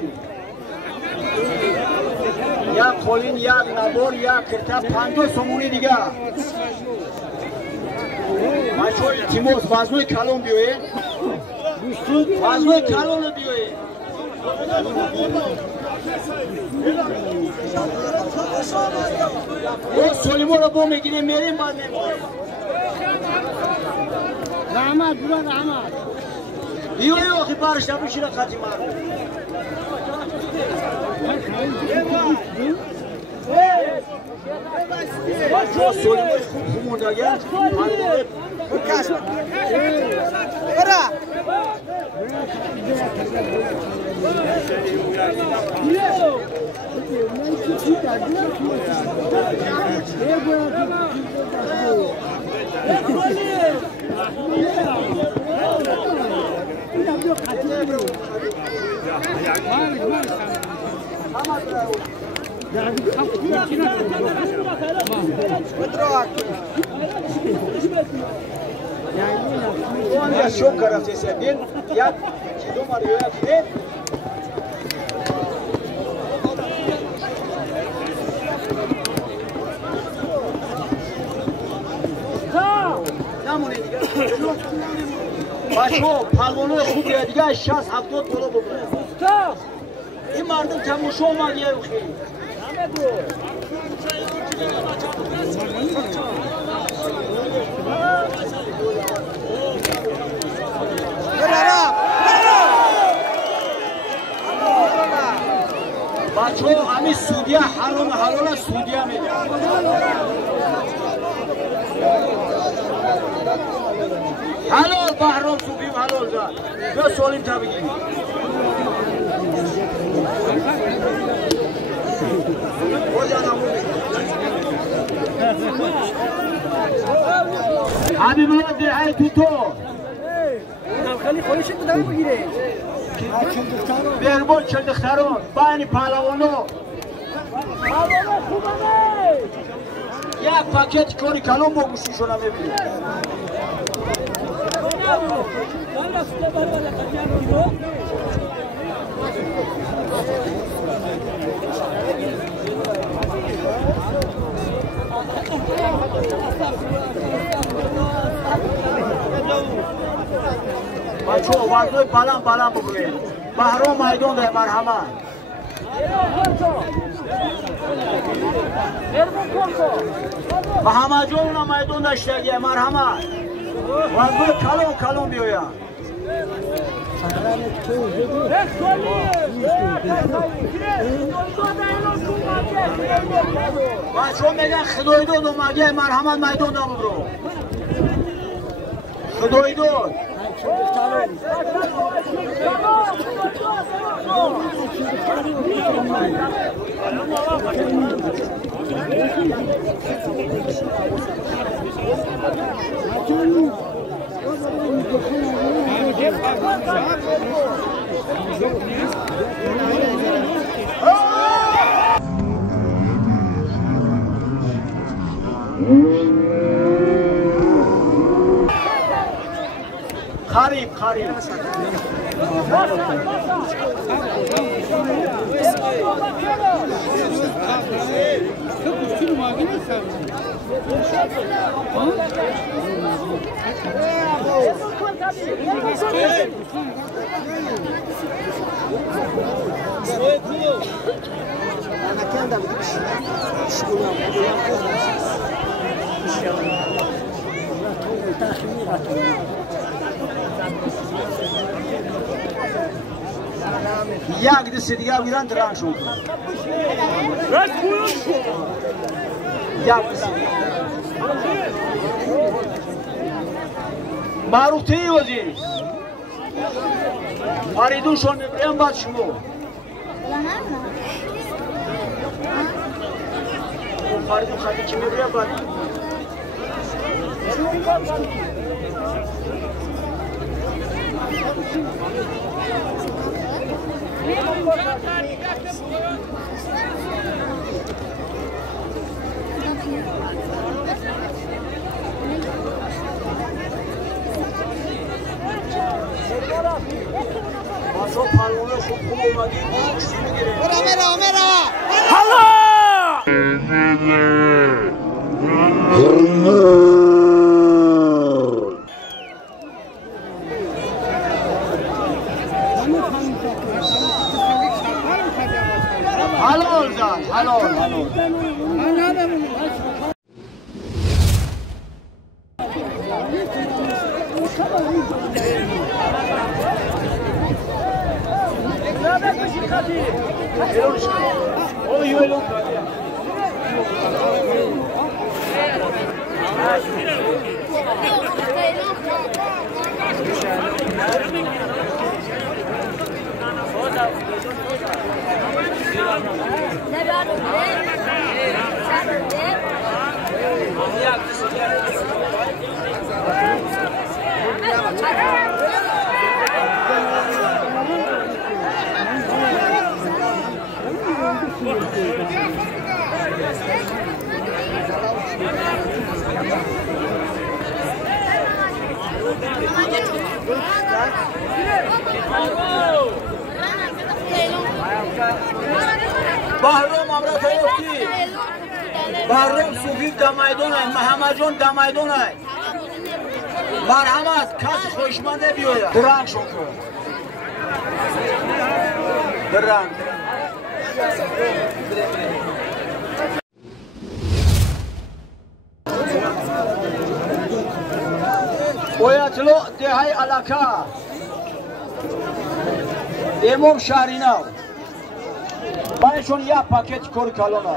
Ya kolin ya nabor ya kırta panco somuni diga. Maço Timos vaznoy kalon biyoye. Vaznoy kalon biyoye. O solimora bo megine merim bande. Rahmat, bura rahmat. Biyoye ki barış yapışına katimar. Maço solimora kumunda gel. Bura. Ya şok karası sen ya kilo arıyor ya ki Başo palonu خوب دیگه 60 70 بالا ببره این مردم تماشا اومد یه روخی بچه ها همین سودیه حرام حلال سودیه میده حلال بحرام سودیم حلال زد به سالیم تبگیم حبیب الله درعای توتو خیلی خودش دارم بگیره بربال چندختران بانی پهلوانو یک پاکت کاری کلام با گوشیشون هم میبینید بچه ها وزنای بلند بگوید بحرام میدان ده مرحمه محمد جان اونا میدان داشته مرحمه وزنای کلام بیاید بچه ها میگن خدای داد اومده مرحمت میدان ده بگرو خدای داد Karib. یک دسته دیگه بیرون درنگشون کن یک دسته معروفتی وزیر آریدون شون میبریم بعد شما آریدون خیلی چی میبریم بعد بهرام امرت هایفتی بهرام سوفیف دمایدون های محمد جون دمایدون های مرحمت کسی خوشمنده بیاید درنگ شکر درنگ اویتلو دهای علاکه امام شهرینه برایشون یک پاکت کور کلون های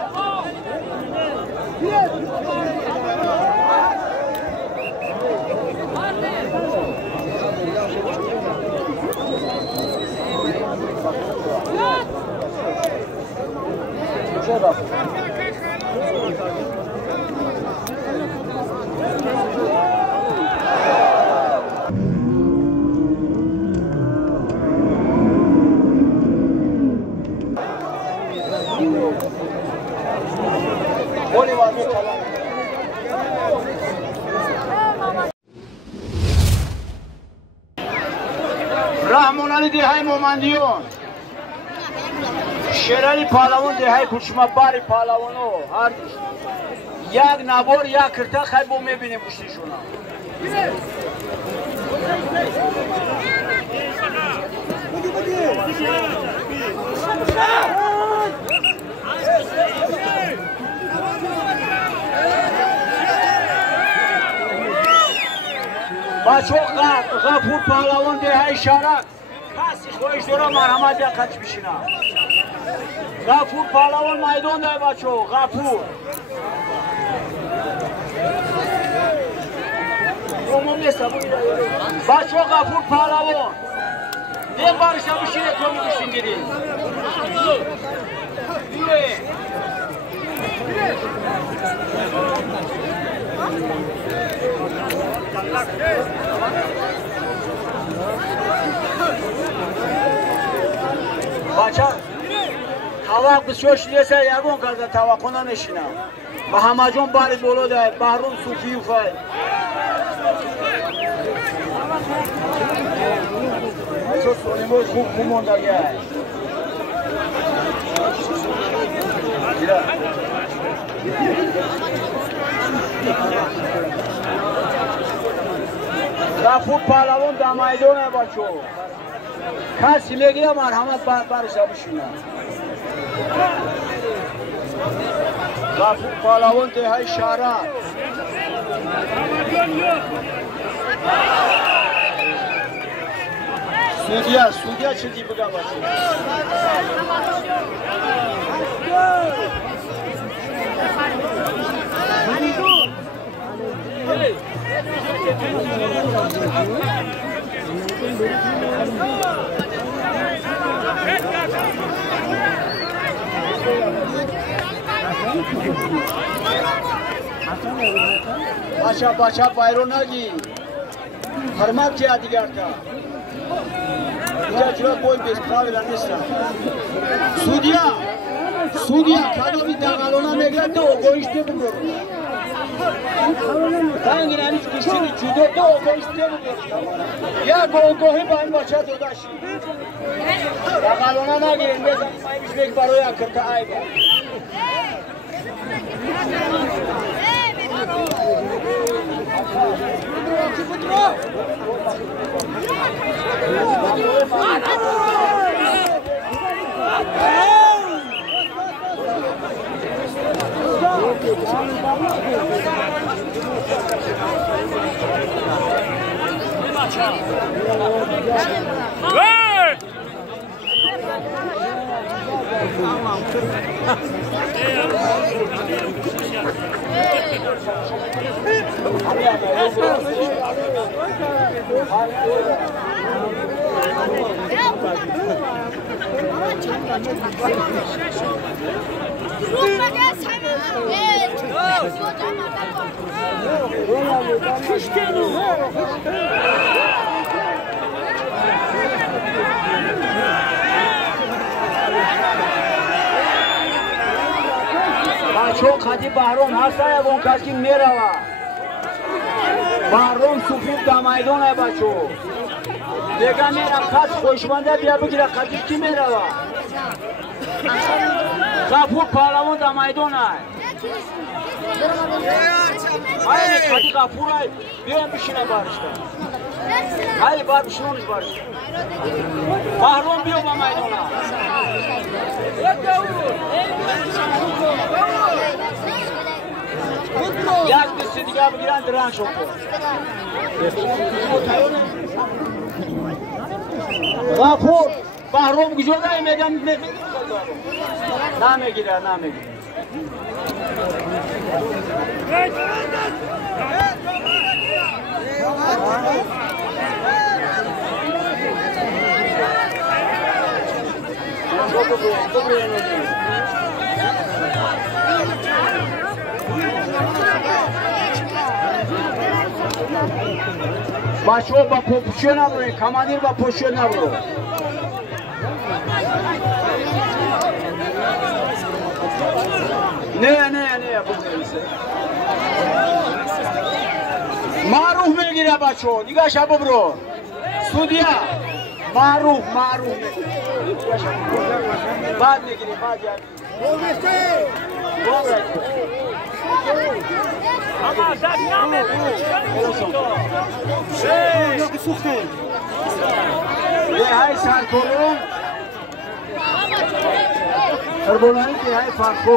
رحمان علی دهای مومندیون شیرالی پالوان دهای کچما باری پالوانو هر یک نبار یک کرتا خیلی با میبینیم پشتیشون بچه غفور پهلوان دهای شرک کسی خواهش داره مرحمت یک کچ بشینه غفور پهلوان میدان ده بچه غفور بچه غفور پهلوان یک بارش هم بشینه کمی بشین گیریم توقع شوش لیسه یگون کرده توقع نمیشینه و همه جون باری بولو ده بحرون صوفی و فای چو سونیموز خوب مونده گه رفو پهلوان در میدانه بچو کسی میگیره مرحمت برشا بشینه رفو پهلوان دهی شهره سودیا چیزی بگه بچو بچه بایرو نگی حرمت کیا دیگر تا اینجا جوه کوئی بیسپراویلا نیستم سودیا کدامی دقلونا میگه دو گوشته بگرو رنگی نمیش کشیدی جودو دو گوشته بگرو یا گوهی با این بچه دوداشی دقلونا نگیرین بزن مایمیش بیک بروی اکرتا ای با بچه خدی بحرون هسته یکون کس که میروه بحرون سفید در میدانه بچه دیگه میرم کس خوشمنده بیا بگیره خدی کی میروه غفور پهلوان در میدانه های خدی غفور های بیایم بشینه بارشتا های بار بشنونش بارشتا بحرون بیا با میدانه یک دستی دیگه بگیرن دران شد غفور بحرون گجور نمیگم نمیگیره بچه ها با پوشیو نبروی کمانیر با پوشیو نبرو نه بگیریسه معروف میگیره بچه ها دیگه شب برو سودیا معروف بعد میگیری بعد Ama sen ne yapıyorsun? ये है सारकोल और बोला कि है फारको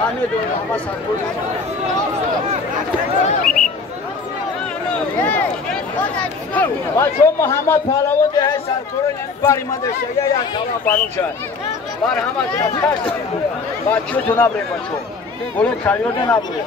हमें दो हमारा सारकोल بچه محمد پهلوان ده سرکوره باری من داشته یا کلام بانو شد بار همه جناب کشت بچه تو نبره بچه بوله کلیوده نبره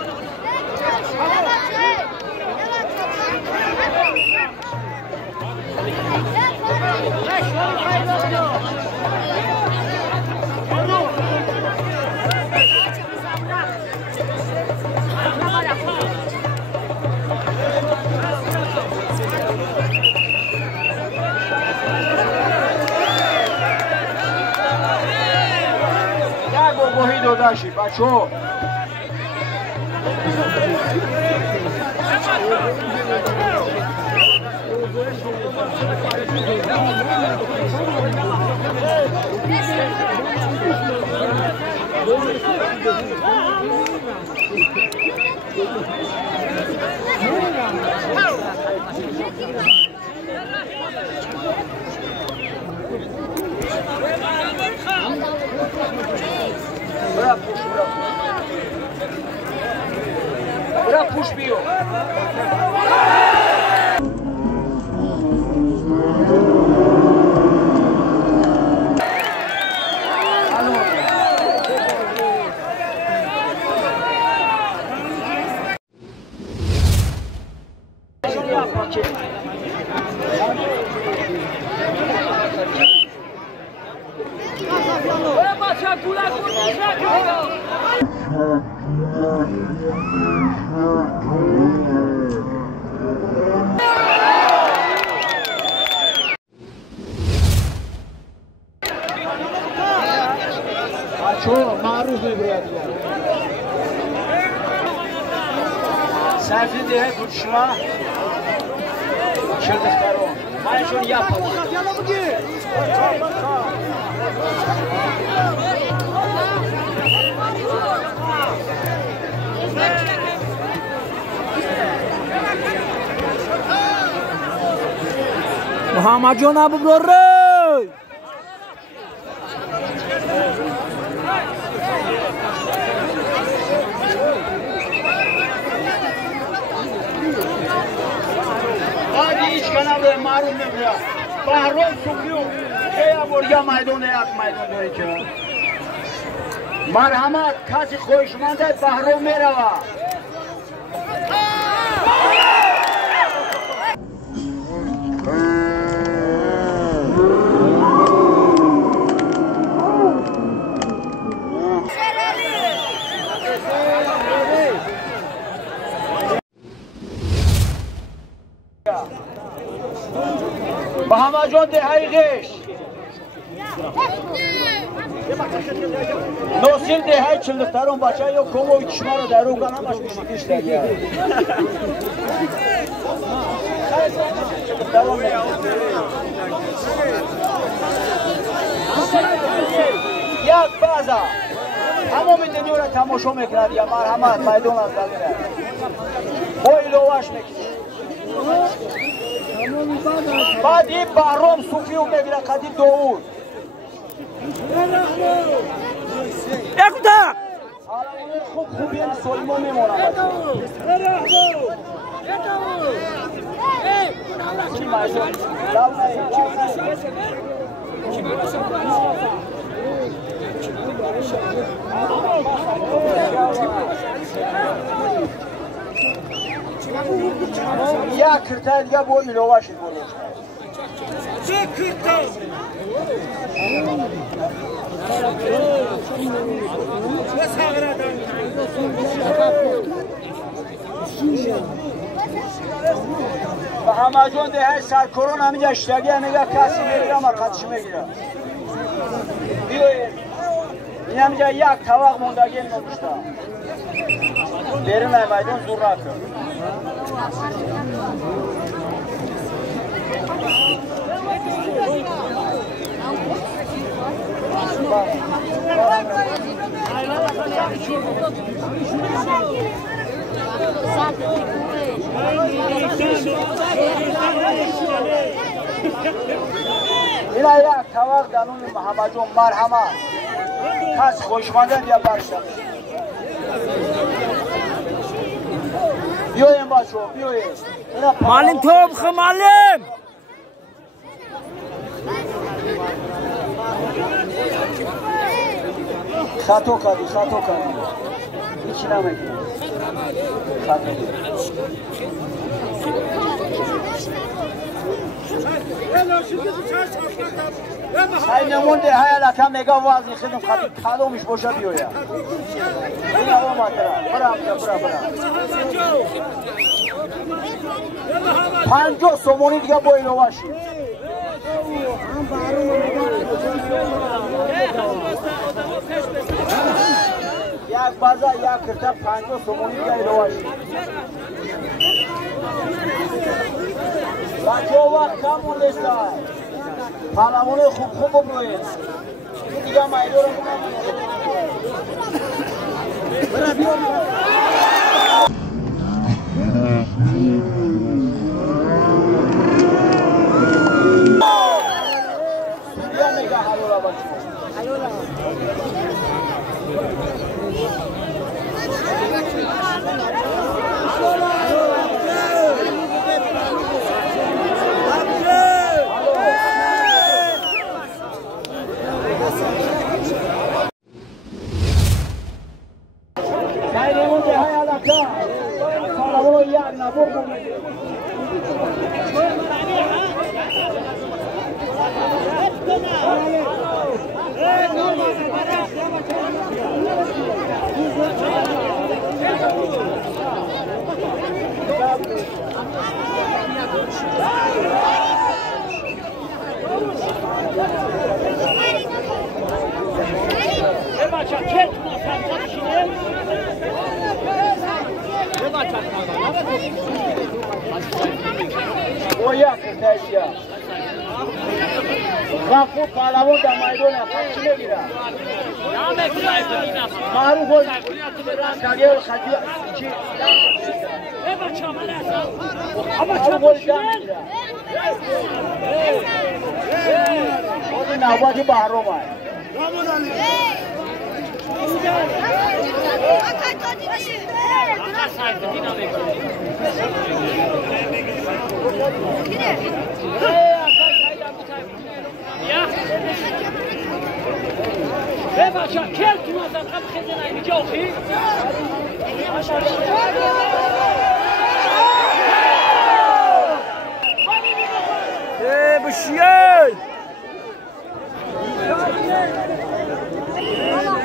گوهی داداشی بچه ها Bırak push biyo. Çok maruf bir buraya. Serfi diye kurşuna çıldıkları o. Ben şunu yapalım. Muhammed Can Abu Borre. Hadi hiç kanalı maruf bir buraya. Bahrom sukuyor. Buraya maydonu yak maydonu dönüyor ki. Merhamet kası koşmanda bahrom merhaba. Bahamacan dehayı geç. Nosir dehayı çıldıklarım başa yok komo içmaro deru kanamaş bir işler ya. Yak baza. Hamam dinliyor tamaşa mekrar ya merhamet maydon azalıyor. Boy lovaş mekrar. بعدی بهرام صوفیو میگیره قدی داوود اکتا خوب خوبی سلیما میمونه چی مجد یا کرتر دیگه با ایلوه شد چه کرتر و همه جون ده های سرکرون همیجا اشتگی همیجا کسی میگیره ما قدش میگیره بیایید این همیجا یک طبق موندگی نمشته بریم میدون زور نکن اینا یک طبق دانون محمد جون مرحمت کس خوشمانده دیا برشم بیایم بچه بیایم معلم توب خو معلم خطو کردی هیچی نمیگی خطو نمونده های لکه میگه وازی خیلی خطی کالومش باشه بیویا این هوا ماترا برا 50 سومونی دیگه با اینو باشی یک بازه یک کرده 50 سومونی دیگه اینو باشی بچه وقت کم مونده پالامونه خوب بروید دیگه مایدو رو برا بیار سوریا میگه حلولا بچه رفو پالامون در میدون خط چی میگیره؟ معروف بود دریال خطی چی؟ معروف بود جمع میگیره خود نوبتی بحرم های بچه کل تو نازم خب خیلی نمیجا آخی بشیه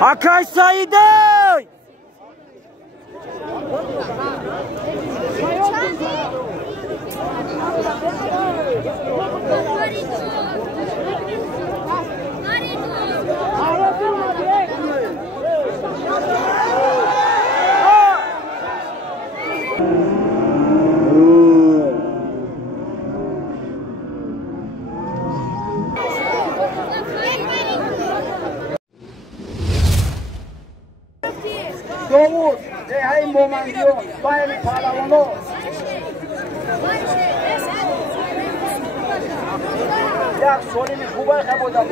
حکای سایده دوموز های مومندیون باید پالامونو یک سولی می خوبه خب بودم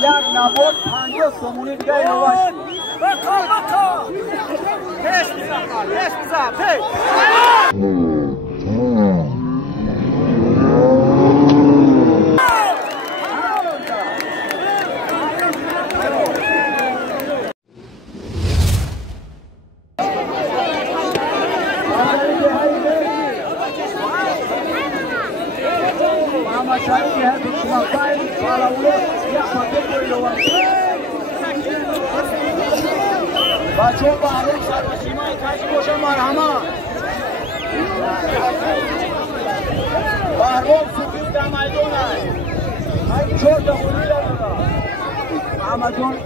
یک نبود 50 سومونی دیگه اینو باشی بکن پیش بزن پیش شریعی هست شما باید پالامونو یک پاکت باید بچه ها بحرم سرسیمای کشی باشه مرحمه بحرم سکوت در میدون هست چور دخولی دارم احمد جون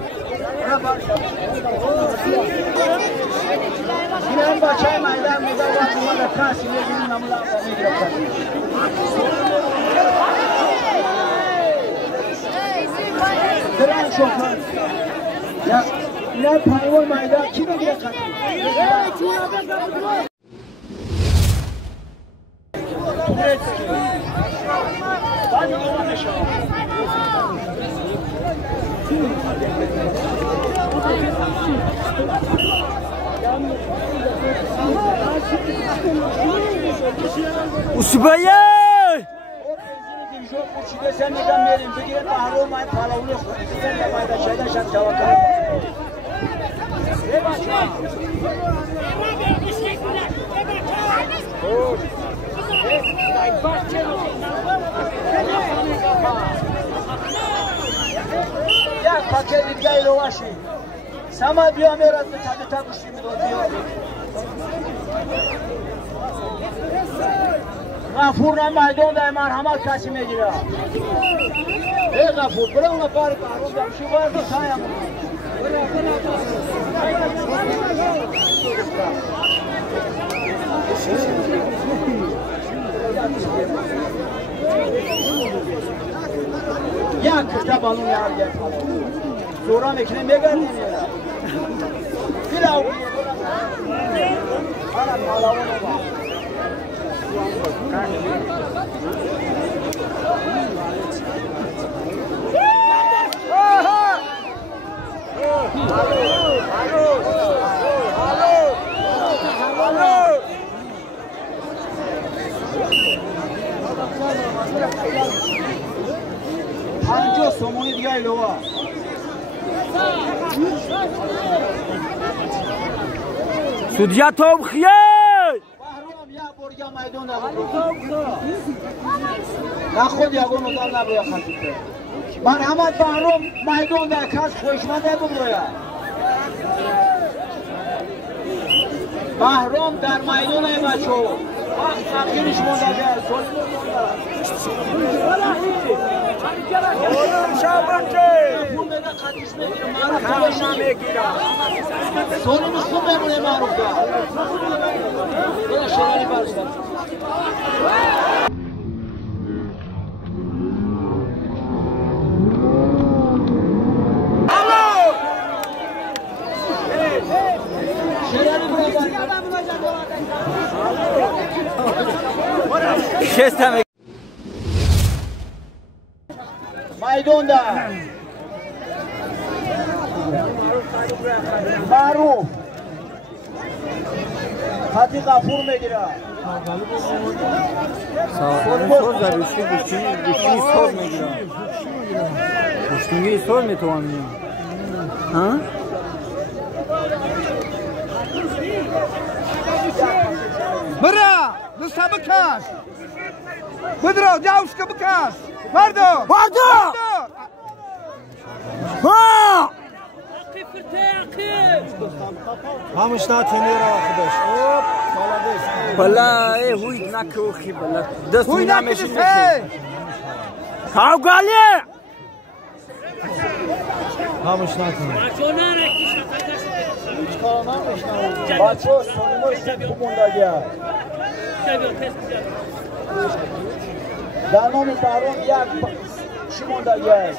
Sinan Başay Maydan Müdavvat'ıma da Kasım'ya günün namına mikrofon. Kıran şoför. Ya ne payvol Maydan kime bile katılıyor? Usubaye! Sen neden verin? Bugün bahar olmayın, palavulu yok. Sen de bayda şeyden şart tavakal. Ya paket iddiayla ulaşın. Sama bir ameratlı tabi takıştığımı diyor. Gafurla Maydon'da merhamet Kasım'e giriyor. Ey Gafur, bırak ona bari kahroğunda bir şey var da sana yapın. Ya kırta balon yağar gel. Sonra mekine ne geldin ya? Pilav yiyor. Ana palavona bak. Panco somoni diye ilova. Sudya Tobxiye! Bahrom ya borga maydon da. Ya خود یگون ادام نبروی خطیبه مرحمت بحرم مایدون در کس خوشمنده بگرویا بحرم در مایدون ای بچو اخیرش مونده شابان که پول بده خطیش بگیره معروف تلاشم بگیره سونیمش خوب بگونه معروف ده بده شرانی برسن Maydonda Maruf Hadi Gafur Megira Söz ver, güçlüğünü sor Megira. Güçlüğünü sor mu tuğanıyor? Ha? Bıra! Nusa bıkaş! Bıdro, Cavuşka bıkaş! Vardo! Vardo! Ha! Hamışna tenir arkadaş. Hop! Vallahi huy nakruhi vallahi. Dest Huy minameşin nakruhi! Kavgali! Hamışna tenir. Bacho sonumuz kumunda gel در نام بحرم یک چی مندگیه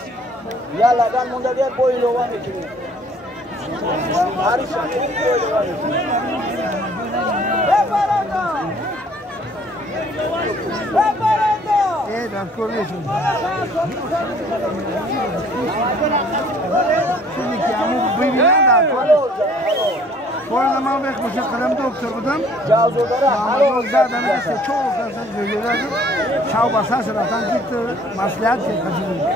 یا لگن مندگیه بوی لوه میکنیم هر شکلی بوی لوه میکنیم بپرنده Evet, ben koruyorsun. Şimdi ki ama bu bilgiler de bu arada ben bekmişim kalem doktor buldum. Ama zaten işte çoğu kasas görüyorlardı. Şav basar sıratan gitti. Maslahat şey kaçırdı.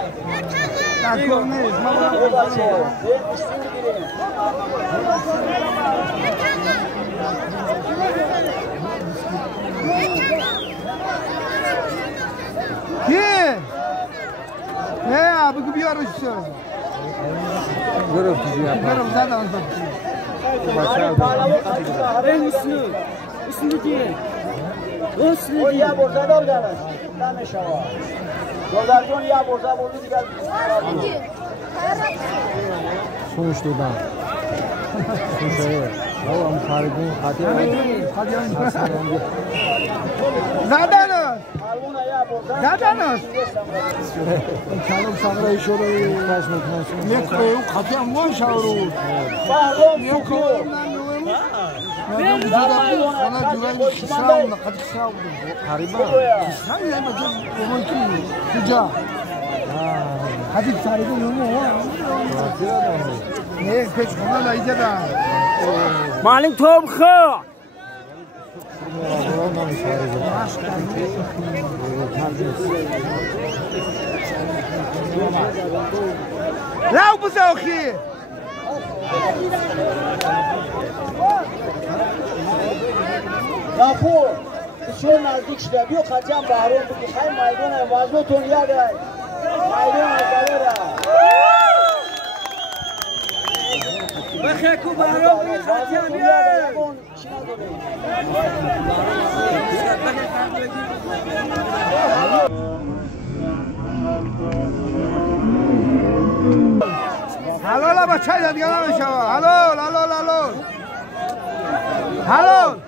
Ben koruyoruz. Ki? Ne ya? Bugün bir yarış istiyoruz. Görüp tutuyor yapar. Görüp zaten onu En üstünü. Üstünü diye. Üstünü o ya borza da orada. Dame şava. Dolarjon ya borza buldu diye. فوش دادن آقا مخاربون زدنش زدنش کلام سقرای شده یک اون خطی اموان شورو یک اون من خانه جورای کسرا و نقد کسرا بودم قریبا کسرا یه مجال اون کی کجا خطی ساری بودم نه پیش خانه لایجه دارم معلم توب خو لو بزاخی غفور بسیار نزدیک شده بیو خطی هم بهرون بگی خیلی میدان وزنتون یاده میدان ازداره بخیکو بهرون بگی خطی هم بیاره حلال بچه دیگه نمیشه حلال حلال حلال حلال